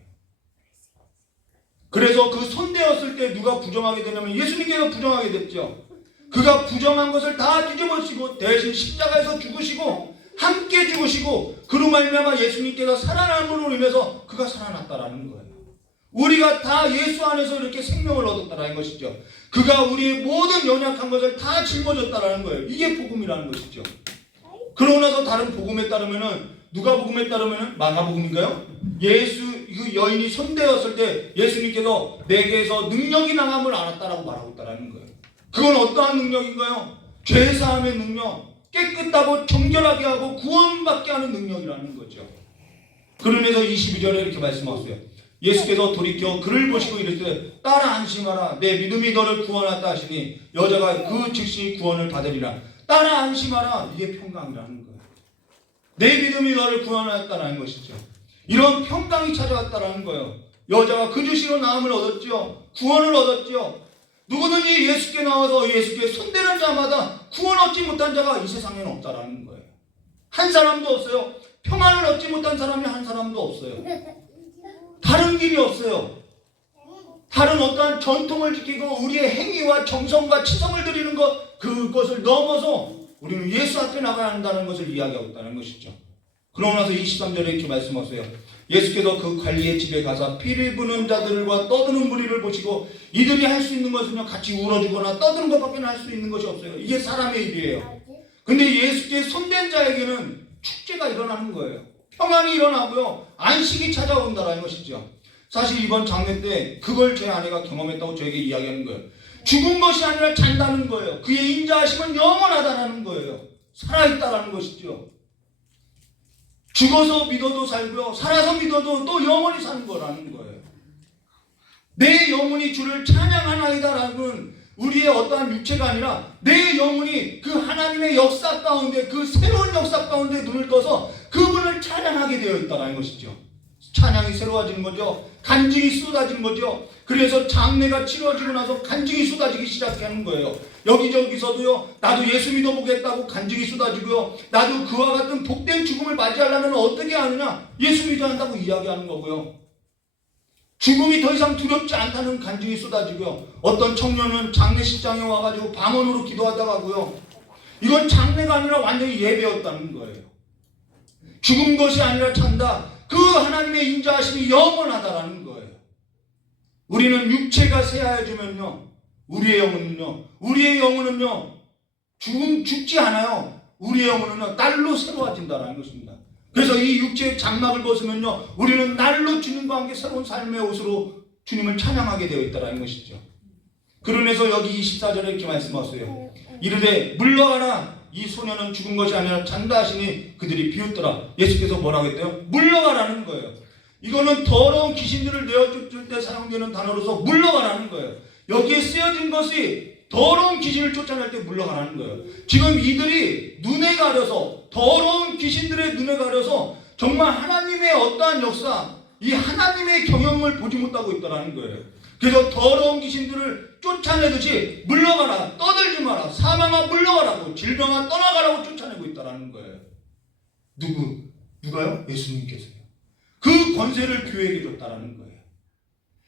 그래서 그 손대었을 때 누가 부정하게 되냐면 예수님께서 부정하게 됐죠. 그가 부정한 것을 다 뒤집어쓰고 대신 십자가에서 죽으시고 함께 죽으시고 그로 말미암아 예수님께서 살아남음으로 인해서 그가 살아났다라는 거예요. 우리가 다 예수 안에서 이렇게 생명을 얻었다라는 것이죠. 그가 우리의 모든 연약한 것을 다 짊어졌다라는 거예요. 이게 복음이라는 것이죠. 그러고 나서 다른 복음에 따르면은 누가복음에 따르면은 마가복음인가요? 그 여인이 손대었을 때 예수님께서 내게서 능력이 나감을 알았다라고 말하고 있다라는 거예요. 그건 어떠한 능력인가요? 죄사함의 능력, 깨끗하고 정결하게 하고 구원받게 하는 능력이라는 거죠. 그러면서 22절에 이렇게 말씀하셨어요. 예수께서 돌이켜 그를 보시고 이르시되 따라 안심하라 내 믿음이 너를 구원했다 하시니 여자가 그 즉시 구원을 받으리라. 따라 안심하라 이게 평강이라는 거예요. 내 믿음이 너를 구원했다는 것이죠. 이런 평강이 찾아왔다는 거예요. 여자가 그 즉시로 나음을 얻었죠. 구원을 얻었죠. 누구든지 예수께 나와서 예수께 손대는 자마다 구원 얻지 못한 자가 이 세상에는 없다라는 거예요. 한 사람도 없어요. 평안을 얻지 못한 사람이 한 사람도 없어요. 다른 길이 없어요. 다른 어떠한 전통을 지키고 우리의 행위와 정성과 치성을 드리는 것 그것을 넘어서 우리는 예수 앞에 나가야 한다는 것을 이야기하고 있다는 것이죠. 그러고 나서 23절에 이렇게 말씀하세요. 예수께서 그 관리의 집에 가서 피를 부는 자들과 떠드는 무리를 보시고 이들이 할 수 있는 것은요 같이 울어주거나 떠드는 것밖에 할 수 있는 것이 없어요. 이게 사람의 일이에요. 근데 예수께 손댄 자에게는 축제가 일어나는 거예요. 평안이 일어나고요 안식이 찾아온다라는 것이죠. 사실 이번 장례 때 그걸 제 아내가 경험했다고 저에게 이야기하는 거예요. 죽은 것이 아니라 잔다는 거예요. 그의 인자하심은 영원하다라는 거예요. 살아있다라는 것이죠. 죽어서 믿어도 살고요 살아서 믿어도 또 영원히 사는 거라는 거예요. 내 영혼이 주를 찬양하나이다라는 우리의 어떠한 육체가 아니라 내 영혼이 그 하나님의 역사 가운데 그 새로운 역사 가운데 눈을 떠서 그분을 찬양하게 되어 있다는 것이죠. 찬양이 새로워지는 거죠. 간증이 쏟아지는 거죠. 그래서 장례가 치러지고 나서 간증이 쏟아지기 시작하는 거예요. 여기저기서도요 나도 예수 믿어보겠다고 간증이 쏟아지고요 나도 그와 같은 복된 죽음을 맞이하려면 어떻게 하느냐 예수 믿어야 한다고 이야기하는 거고요. 죽음이 더 이상 두렵지 않다는 간증이 쏟아지고요. 어떤 청년은 장례식장에 와가지고 방언으로 기도하다가 하고요. 이건 장례가 아니라 완전히 예배였다는 거예요. 죽은 것이 아니라 찬다. 그 하나님의 인자하심이 영원하다라는 거예요. 우리는 육체가 쇠하여지면요 우리의 영혼은요 죽지 않아요. 우리의 영혼은요 날로 새로워진다라는 것입니다. 그래서 이 육체의 장막을 벗으면요 우리는 날로 주님과 함께 새로운 삶의 옷으로 주님을 찬양하게 되어 있다는 것이죠. 그러면서 여기 24절에 이렇게 말씀하세요. 이르되 물러가라 이 소년은 죽은 것이 아니라 잔다 하시니 그들이 비웃더라. 예수께서 뭐라고 했대요? 물러가라는 거예요. 이거는 더러운 귀신들을 내어쫓을 때 사용되는 단어로서 물러가라는 거예요. 여기에 쓰여진 것이 더러운 귀신을 쫓아낼 때 물러가라는 거예요. 지금 이들이 눈에 가려서 더러운 귀신들의 눈에 가려서 정말 하나님의 어떠한 역사 이 하나님의 경영을 보지 못하고 있다는 거예요. 그래서 더러운 귀신들을 쫓아내듯이 물러가라, 떠들지 마라, 사망아 물러가라고, 질병아 떠나가라고 쫓아내고 있다라는 거예요. 누가요? 예수님께서요. 그 권세를 교회에게 줬다라는 거예요.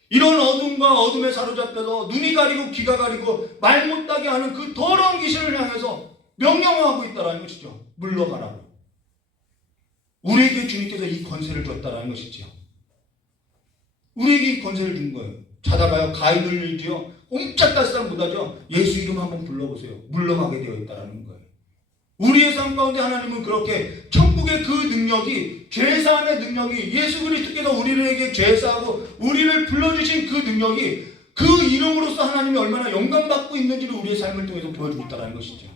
이런 어둠과 어둠에 사로잡혀서 눈이 가리고 귀가 가리고 말 못하게 하는 그 더러운 귀신을 향해서 명령하고 있다라는 것이죠. 물러가라고. 우리에게 주님께서 이 권세를 줬다라는 것이죠. 우리에게 이 권세를 준 거예요. 찾아가요. 가이들이지요. 옴짝달싹 못하죠. 예수 이름 한번 불러보세요. 물러가게 되어 있다라는 거예요. 우리의 삶 가운데 하나님은 그렇게 천국의 그 능력이, 죄사함의 능력이, 예수 그리스도께서 우리에게 죄사하고 우리를 불러주신 그 능력이, 그 이름으로서 하나님이 얼마나 영광받고 있는지를 우리의 삶을 통해서 보여주고 있다는 것이죠.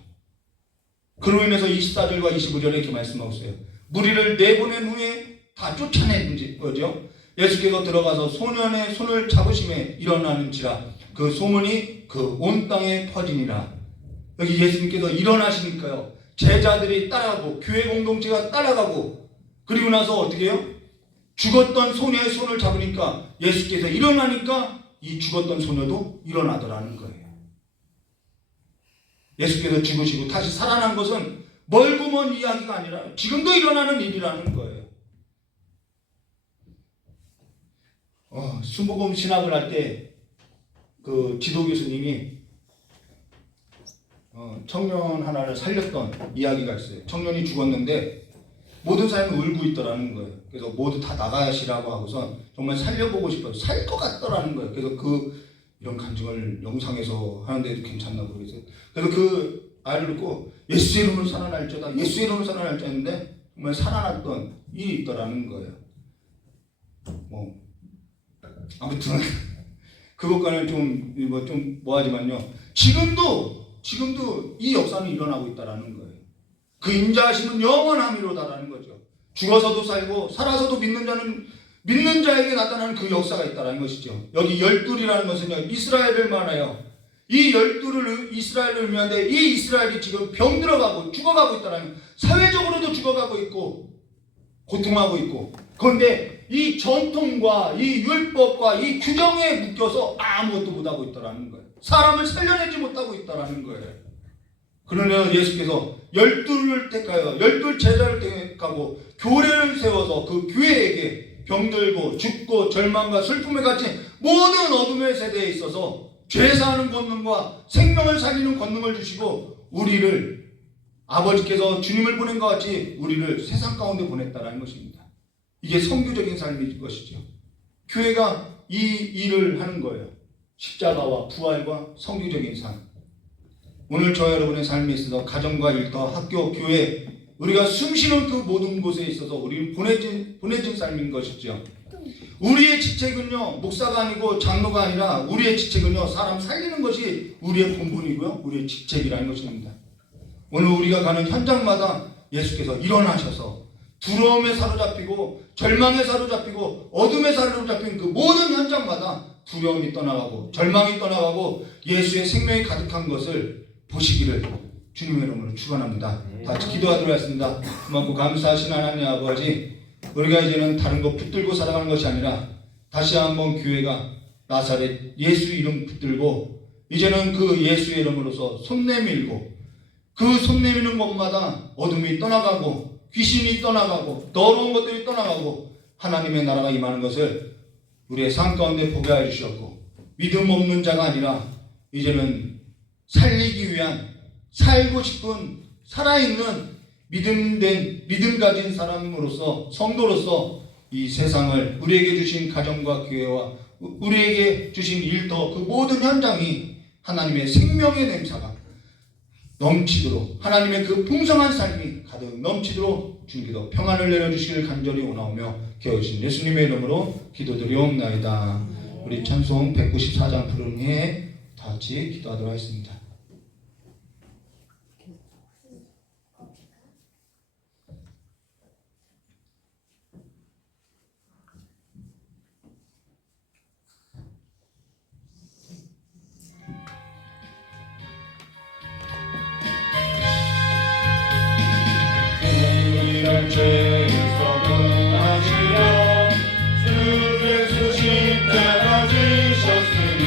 그로 인해서 24절과 25절에 이렇게 말씀하고 있어요. 무리를 내보낸 후에 다 쫓아낸 거죠. 예수께서 들어가서 소년의 손을 잡으심에 일어나는지라 그 소문이 그 온 땅에 퍼지니라. 여기 예수님께서 일어나시니까요, 제자들이 따라가고 교회 공동체가 따라가고, 그리고 나서 어떻게 해요? 죽었던 소녀의 손을 잡으니까 예수께서 일어나니까 이 죽었던 소녀도 일어나더라는 거예요. 예수께서 죽으시고 다시 살아난 것은 멀고 먼 이야기가 아니라 지금도 일어나는 일이라는 거예요. 순복음 신학을 할 때 그 지도 교수님이 청년 하나를 살렸던 이야기가 있어요. 청년이 죽었는데 모든 사람이 울고 있더라는 거예요. 그래서 모두 다 나가시라고 하고선 정말 살려보고 싶어요. 살 것 같더라는 거예요. 그래서 이런 간증을 영상에서 하는데도 괜찮나 모르겠어요. 그래서 그 아이를 듣고 예수의 이름으로 살아날지어다, 예수의 이름으로 살아날지어다 했는데 정말 살아났던 일이 있더라는 거예요. 아무튼 그것과는 좀 뭐하지만요. 지금도 이 역사는 일어나고 있다라는 거예요. 그 인자하심은 영원함이로다라는 거죠. 죽어서도 살고 살아서도 믿는 자에게 나타나는 그 역사가 있다라는 것이죠. 여기 12이라는 것은요, 이스라엘을 말하여 이 12를 이스라엘을 의미하는데, 이 이스라엘이 지금 병들어가고 죽어가고 있다라는 거예요. 사회적으로도 죽어가고 있고 고통하고 있고, 그런데 이 전통과 이 율법과 이 규정에 묶여서 아무것도 못하고 있다라는 거예요. 사람을 살려내지 못하고 있다라는 거예요. 그러면 예수께서 12를 택하여 12 제자를 택하고 교회를 세워서 그 교회에게 병들고 죽고 절망과 슬픔에 갇힌 모든 어둠의 세대에 있어서 죄사하는 권능과 생명을 살리는 권능을 주시고, 우리를 아버지께서 주님을 보낸 것 같이 우리를 세상 가운데 보냈다라는 것입니다. 이게 선교적인 삶일 것이죠. 교회가 이 일을 하는 거예요. 십자가와 부활과 선교적인 삶. 오늘 저 여러분의 삶에 있어서 가정과 일터, 학교, 교회, 우리가 숨쉬는 그 모든 곳에 있어서 우리는 보내진 삶인 것이죠. 우리의 직책은요, 목사가 아니고 장로가 아니라 우리의 직책은요, 사람 살리는 것이 우리의 본분이고요, 우리의 직책이라는 것입니다. 오늘 우리가 가는 현장마다 예수께서 일어나셔서 두려움에 사로잡히고 절망에 사로잡히고 어둠에 사로잡힌 그 모든 현장마다 두려움이 떠나가고 절망이 떠나가고 예수의 생명이 가득한 것을 보시기를 주님의 이름으로 축원합니다. 같이 기도하도록 하겠습니다. 고맙고 감사하신 하나님 아버지, 우리가 이제는 다른 거 붙들고 살아가는 것이 아니라 다시 한번 교회가 나사렛 예수 이름 붙들고 이제는 그 예수의 이름으로서 손 내밀고, 그 손 내미는 곳마다 어둠이 떠나가고 귀신이 떠나가고 더러운 것들이 떠나가고 하나님의 나라가 임하는 것을 우리의 삶 가운데 보게 하여 주셨고, 믿음 없는 자가 아니라 이제는 살리기 위한, 살고 싶은 살아있는 믿음 가진 사람으로서, 성도로서 이 세상을, 우리에게 주신 가정과 교회와 우리에게 주신 일터, 그 모든 현장이 하나님의 생명의 냄새가 넘치도록, 하나님의 그 풍성한 삶이 가득 넘치도록 주님께서 평안을 내려주시길 간절히 원하오며 깨우신 예수님의 이름으로 기도드리옵나이다. 우리 찬송 194장 부르니에 다 같이 기도하도록 하겠습니다. 죄에서 구하시려 주 예수 십자가 지셨으니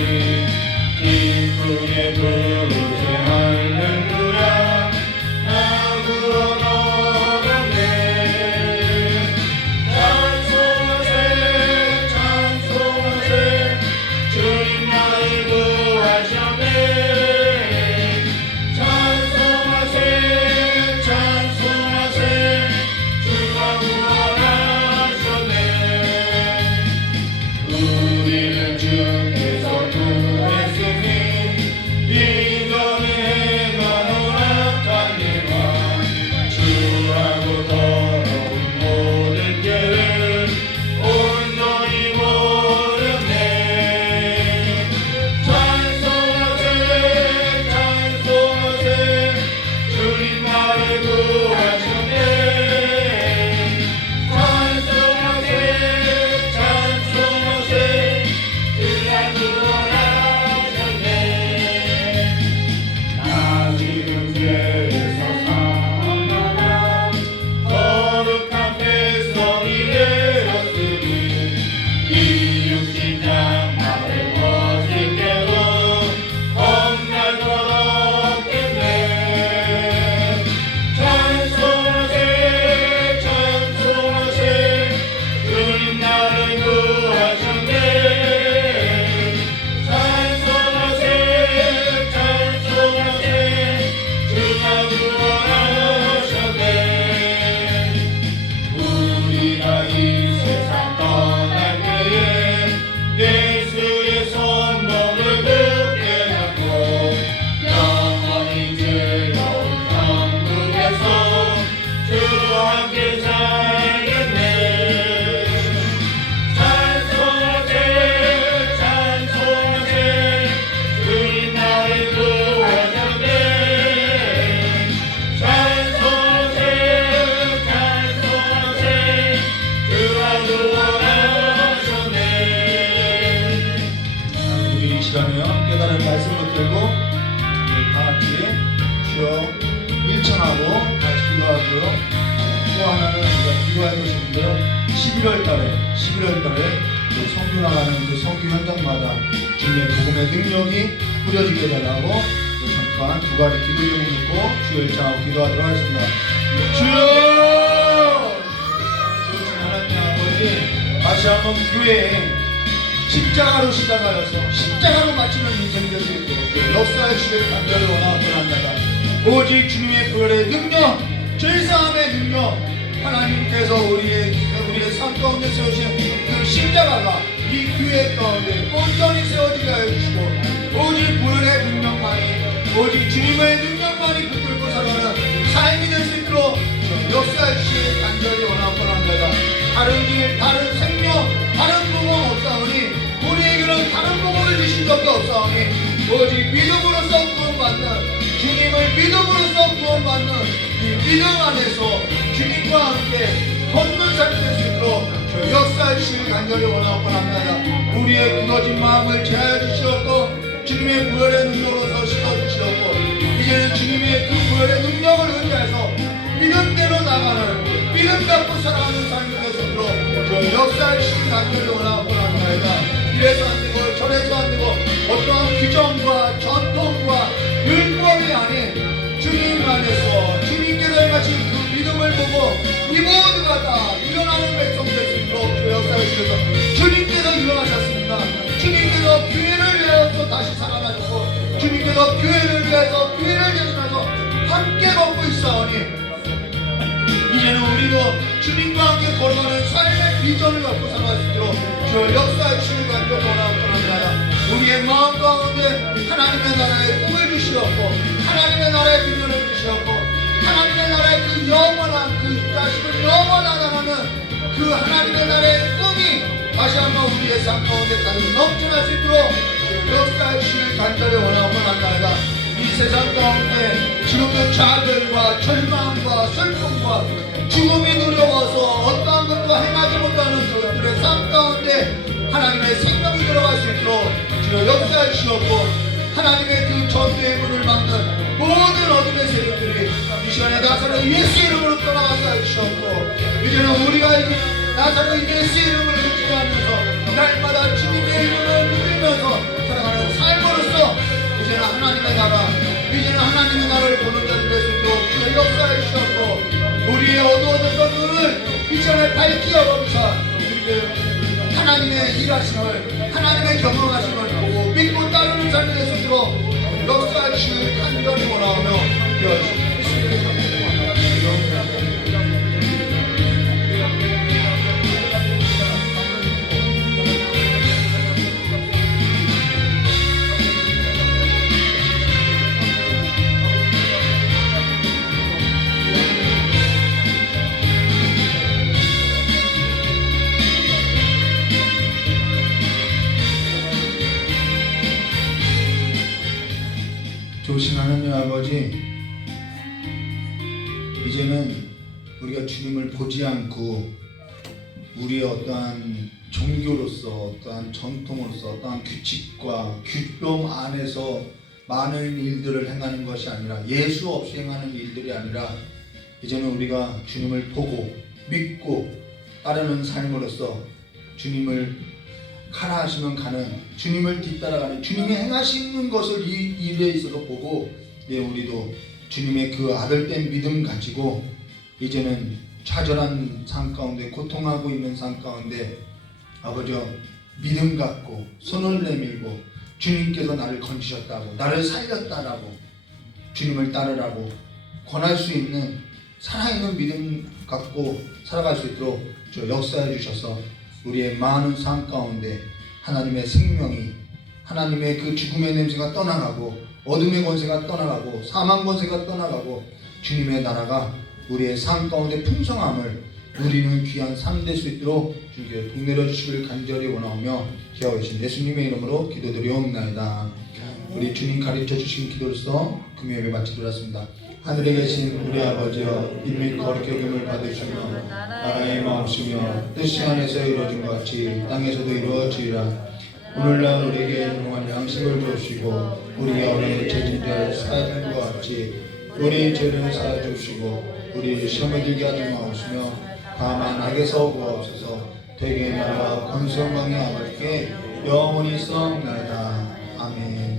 11월 달에 그 성교 나가는 그 성교 현장마다 주님의 복음의 능력이 뿌려지게 해달라고 잠깐 두 가지 기도 제목 놓고 주여 일창하고 기도하도록 하겠습니다. 주여! 주신 하나님 아버지, 다시 한번 교회에 십자가로 시작하여서 십자가로 마치는 인생이 될 수 있도록 역사의 시를 간절히 원합니다. 오직 주님의 부활의 능력, 죄사함의 능력, 하나님께서 우리의 삶 가운데 세우신 그 십자가가 이 교회 가운데 온전히 세워지게 하여 주시고, 오직 부활의 능력만이, 오직 주님의 능력만이 붙들고 살아가는 삶이 될 수 있도록 역사의 시를 간절히 원합니다. 다른 길, 다른 생명, 다른 복음 없사오니, 우리에게는 다른 복음을 주신 적이 없사오니, 오직 믿음으로써 구원받는, 주님을 믿음으로써 구원받는 이 믿음 안에서 주님과 함께 걷는 삶이 될 수 있도록 역사의 시를 간절히 원합니다. 우리의 굳어진 마음을 제하여 주시옵고, 주님의 부활의 능력으로 씻어주시옵고, 이제는 주님의 그 부활의 능력을 의지해서 믿음대로 나가는, 믿음 갖고 살아가는 삶이 될 수 있도록 역사의 시를 간절히 원합니다. 이래서 안 되고 저래서 안 되고 어떠한 규정과 전통과 율법이 아닌 주님 안에서 주님께서 행하신 그 믿음을 보고 이 모두가 다 일어나는 백성 될 수 있도록 역사에 주셔서 주님께서 일어나셨습니다. 주님께서 교회를 위하여 다시 살아나셨고, 주님께서 교회를 위해서 교회를 대신해서 함께 걷고 있사오니, 이제는 우리도 주님과 함께 걸어가는 삶의 비전을 갖고 살아갈 수 있도록 저 역사의 주를 간절히 원합니다. 우리의 마음 가운데 하나님의 나라의 꿈을 주시옵고, 하나님의 나라의 비전을 주시옵고, 하나님의 나라의 그 영원한, 그 다시는 영원한 하나는 그 하나님의 나라의 꿈이 다시 한번 우리의 삶 가운데 가득 넘쳐날 수 있도록 역사의 주를 간절히 원합니다. 이 세상 가운데 지금도 좌절과 절망과 슬픔과 죽음이 두려워서 어떠한 것도 행하지 못하는 그들의 삶 가운데 하나님의 생명이 들어갈 수 있도록 주여 역사해 주시옵고, 하나님의 그 전도의 문을 막는 모든 어둠의 세력들이 이 시간에 나사로 예수의 이름으로 떠나가게 하여 주시옵고, 이제는 우리가 나사로 예수의 이름을 의지하면서 날마다 주님의 이름을 누리면서 살아가는 삶으로서 이제는 하나님의 나라, 이제는 하나님의 나라를 보는 자들이 될 수 있도록 주여 역사해 주시옵고, 우리의 어두워졌던 눈을 이전에 밝히 열어주사 우리의 하나님의 일하심을, 하나님의 경험하심을 보고 믿고 따르는 삶이 될 수 있도록 역사해 주시길 간절히 원하오며 기도하시옵소서. 좋으신 하나님 아버지, 이제는 우리가 주님을 보지 않고 우리의 어떠한 종교로서, 어떠한 전통으로서, 어떠한 규칙과 규범 안에서 많은 일들을 행하는 것이 아니라, 예수 없이 행하는 일들이 아니라, 이제는 우리가 주님을 보고 믿고 따르는 삶으로서 주님을 가라 하시면 가는, 주님을 뒤따라가는, 주님이 행하시는 것을 이 일에 있어서 보고, 우리도 주님의 그 아들된 믿음 가지고 이제는 좌절한 삶 가운데, 고통하고 있는 삶 가운데 아버지여 믿음 갖고 손을 내밀고 주님께서 나를 건지셨다고, 나를 살렸다라고, 주님을 따르라고 권할 수 있는 살아있는 믿음 갖고 살아갈 수 있도록 저 역사해 주셔서 우리의 많은 삶 가운데 하나님의 생명이, 하나님의 그 죽음의 냄새가 떠나가고, 어둠의 권세가 떠나가고, 사망 권세가 떠나가고, 주님의 나라가 우리의 삶 가운데 풍성함을 누리는 귀한 삶 될 수 있도록 주님께 복 내려주시기를 간절히 원하오며 기하오신 예수님의 이름으로 기도드리옵나이다. 우리 주님 가르쳐 주신 기도로서 금요 예배 마치도록 하겠습니다. 하늘에 계신 우리 아버지여, 이름이 거룩히 여김을 받으시며 나라의 마옵시며 뜻이 하늘에서 이루어진 것 같이 땅에서도 이루어지리라. 오늘날 우리에게 일용할 양식을 주옵시고, 우리가 우리의 죄진자를 사하는 것 같이 우리 죄를 사하여 주시고, 우리 시험에 들게 하지 마옵시며 다만 악에서 구하옵소서. 되게 나라 권성광의 아버지께 영원히 성나이다. 아멘.